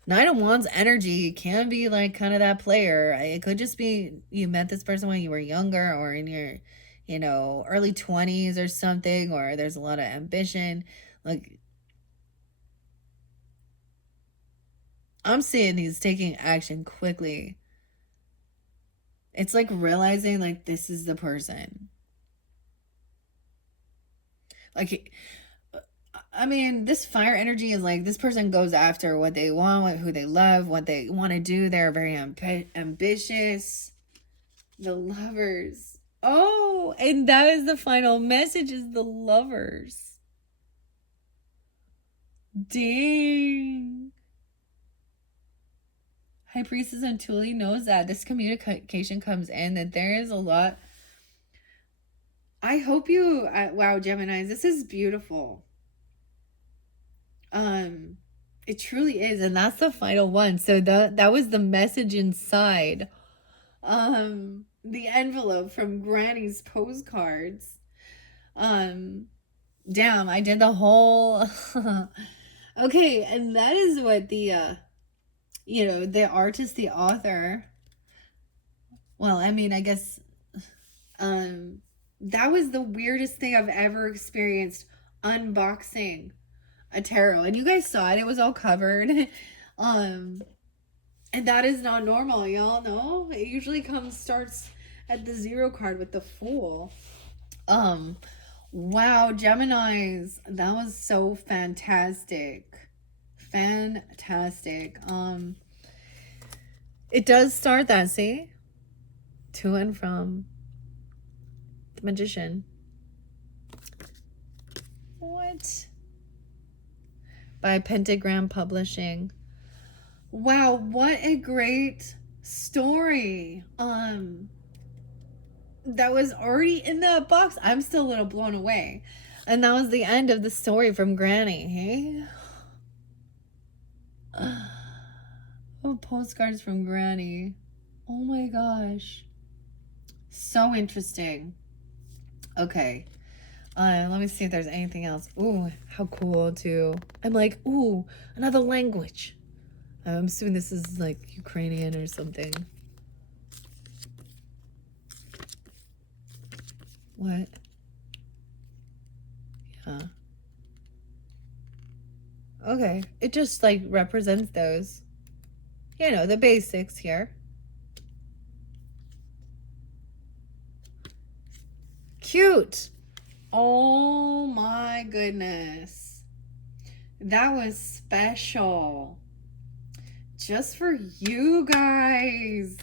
Knight of Wands energy can be like kind of that player. It could just be you met this person when you were younger or in your, you know, early 20s or something, or there's a lot of ambition. Like, I'm seeing he's taking action quickly. It's like realizing like this is the person. Like, I mean, this fire energy is like this person goes after what they want, who they love, what they want to do. They're very ambitious. The Lovers. Oh, and that is the final message, is the Lovers. Dang. High Priestess and Thule knows that this communication comes in, that there is a lot. I hope you, wow, Geminis, this is beautiful. It truly is, and that's the final one. So that was the message inside the envelope from Granny's Postcards. Damn, I did the whole okay, and that is what the you know, the artist, the author, well, I mean, I guess that was the weirdest thing I've ever experienced, unboxing a tarot. And you guys saw it, it was all covered. And that is not normal, y'all know. It usually starts at the 0 card with the Fool. Wow, Geminis, that was so fantastic. Fantastic. It does start that, see? To and from the Magician. What? By Pentagram Publishing. Wow, what a great story. That was already in the box. I'm still a little blown away. And that was the end of the story from Granny, hey? Oh, Postcards from Granny. Oh my gosh. So interesting. Okay. Let me see if there's anything else. Ooh, how cool too. I'm like, ooh, another language. I'm assuming this is like Ukrainian or something. What? Yeah. Okay. It just like represents those. You know, the basics here. Cute. Oh my goodness. That was special. Just for you guys.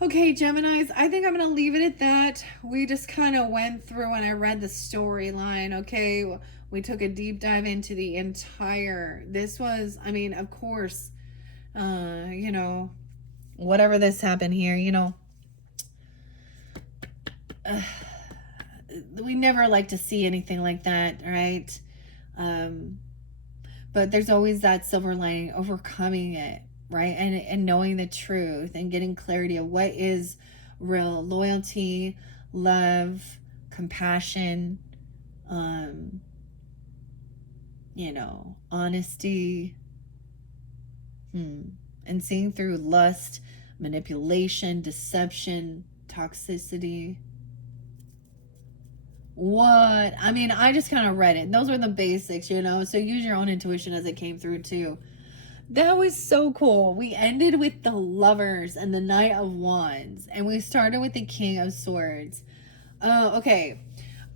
Okay, Geminis, I think I'm going to leave it at that. We just kind of went through and I read the storyline, okay? We took a deep dive into the entire, this was, I mean, of course, you know, whatever this happened here, you know, we never like to see anything like that, right? But there's always that silver lining, overcoming it, right? And knowing the truth and getting clarity of what is real loyalty, love, compassion, you know, honesty, and seeing through lust, manipulation, deception, toxicity. What? I mean, I just kind of read it. Those were the basics, you know, so use your own intuition as it came through too. That was so cool. We ended with the Lovers and the Knight of Wands, and we started with the King of Swords. Oh, okay.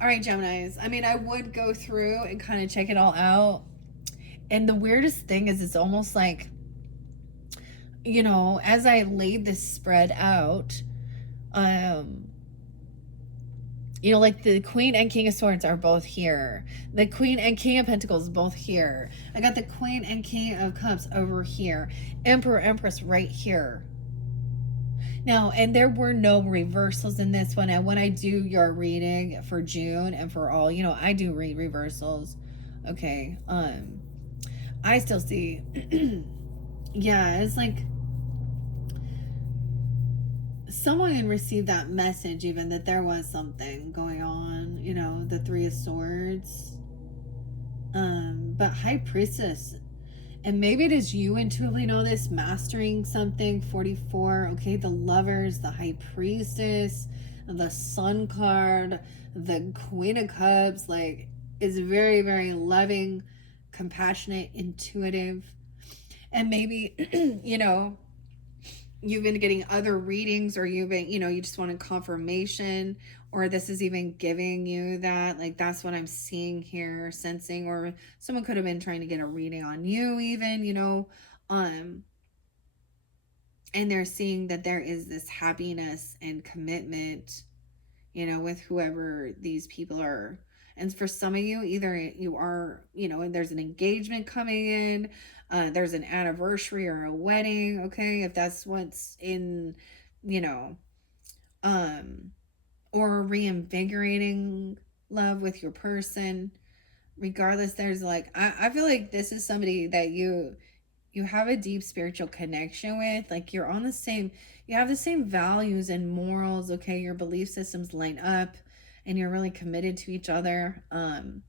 All right, Geminis. I mean, I would go through and kind of check it all out. And the weirdest thing is it's almost like, you know, as I laid this spread out, you know, like the Queen and King of Swords are both here. The Queen and King of Pentacles both here. I got the Queen and King of Cups over here. Emperor, Empress right here. Now, and there were no reversals in this one. And when I do your reading for June and for all, I do read reversals. Okay. I still see yeah, it's like someone received that message, even that there was something going on, the Three of Swords. But High Priestess, and maybe it is you intuitively know this, mastering something. 44. Okay, the Lovers, the High Priestess, the Sun card, the Queen of Cups, like, is very, very loving, compassionate, intuitive. And maybe, you've been getting other readings, or you've been, you just wanted confirmation, or this is even giving you that, like, that's what I'm seeing here, sensing, or someone could have been trying to get a reading on you even, and they're seeing that there is this happiness and commitment, with whoever these people are. And for some of you, either you are, and there's an engagement coming in, there's an anniversary or a wedding, okay, if that's what's in, you know, um, or reinvigorating love with your person. Regardless, there's like, I feel like this is somebody that you have a deep spiritual connection with. Like, you're on the same, you have the same values and morals, okay, your belief systems line up, and you're really committed to each other. And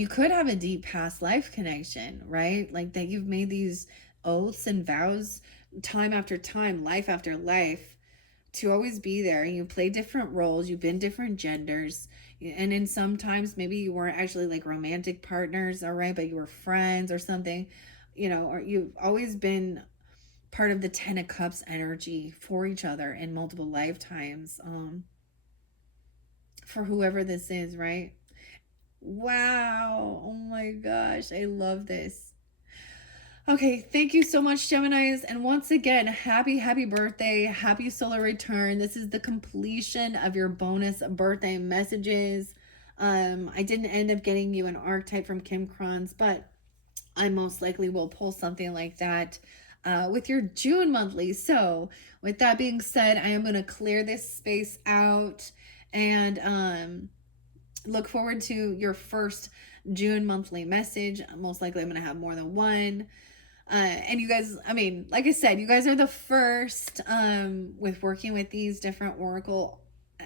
you could have a deep past life connection, right? Like, that you've made these oaths and vows time after time, life after life, to always be there. You play different roles, you've been different genders, and in sometimes maybe you weren't actually like romantic partners, all right, but you were friends or something, or you've always been part of the 10 of Cups energy for each other in multiple lifetimes, for whoever this is, right? Wow, oh my gosh, I love this. Okay, thank you so much, Geminis. And once again, happy birthday, happy solar return. This is the completion of your bonus birthday messages. I didn't end up getting you an archetype from Kim Kranz, but I most likely will pull something like that with your June monthly. So, with that being said, I am going to clear this space out and look forward to your first June monthly message. Most likely, I'm going to have more than one. And you guys, I mean, like I said, you guys are the first with working with these different oracle.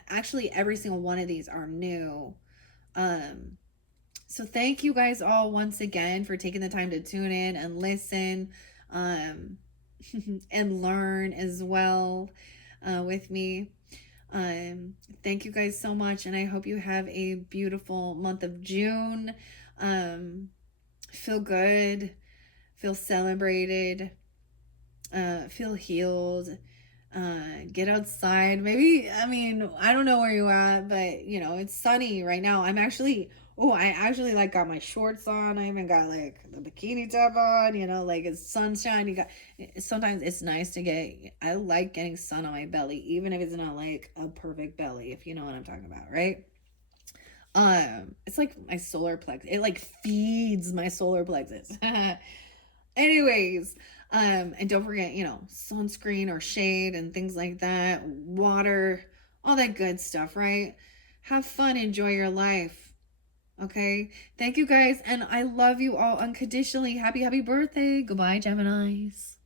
Actually, every single one of these are new. So thank you guys all once again for taking the time to tune in and listen, um, and learn as well with me. Thank you guys so much, and I hope you have a beautiful month of June. Feel good, feel celebrated, feel healed. Get outside. Maybe, I mean, I don't know where you at, but it's sunny right now. I actually like got my shorts on. I even got like the bikini top on, like it's sunshine. Sometimes it's nice to I like getting sun on my belly, even if it's not like a perfect belly, if you know what I'm talking about, right? It's like my solar plexus. It like feeds my solar plexus. Anyways, and don't forget, sunscreen or shade and things like that, water, all that good stuff, right? Have fun, enjoy your life. Okay. Thank you guys, and I love you all unconditionally. Happy birthday. Goodbye, Geminis.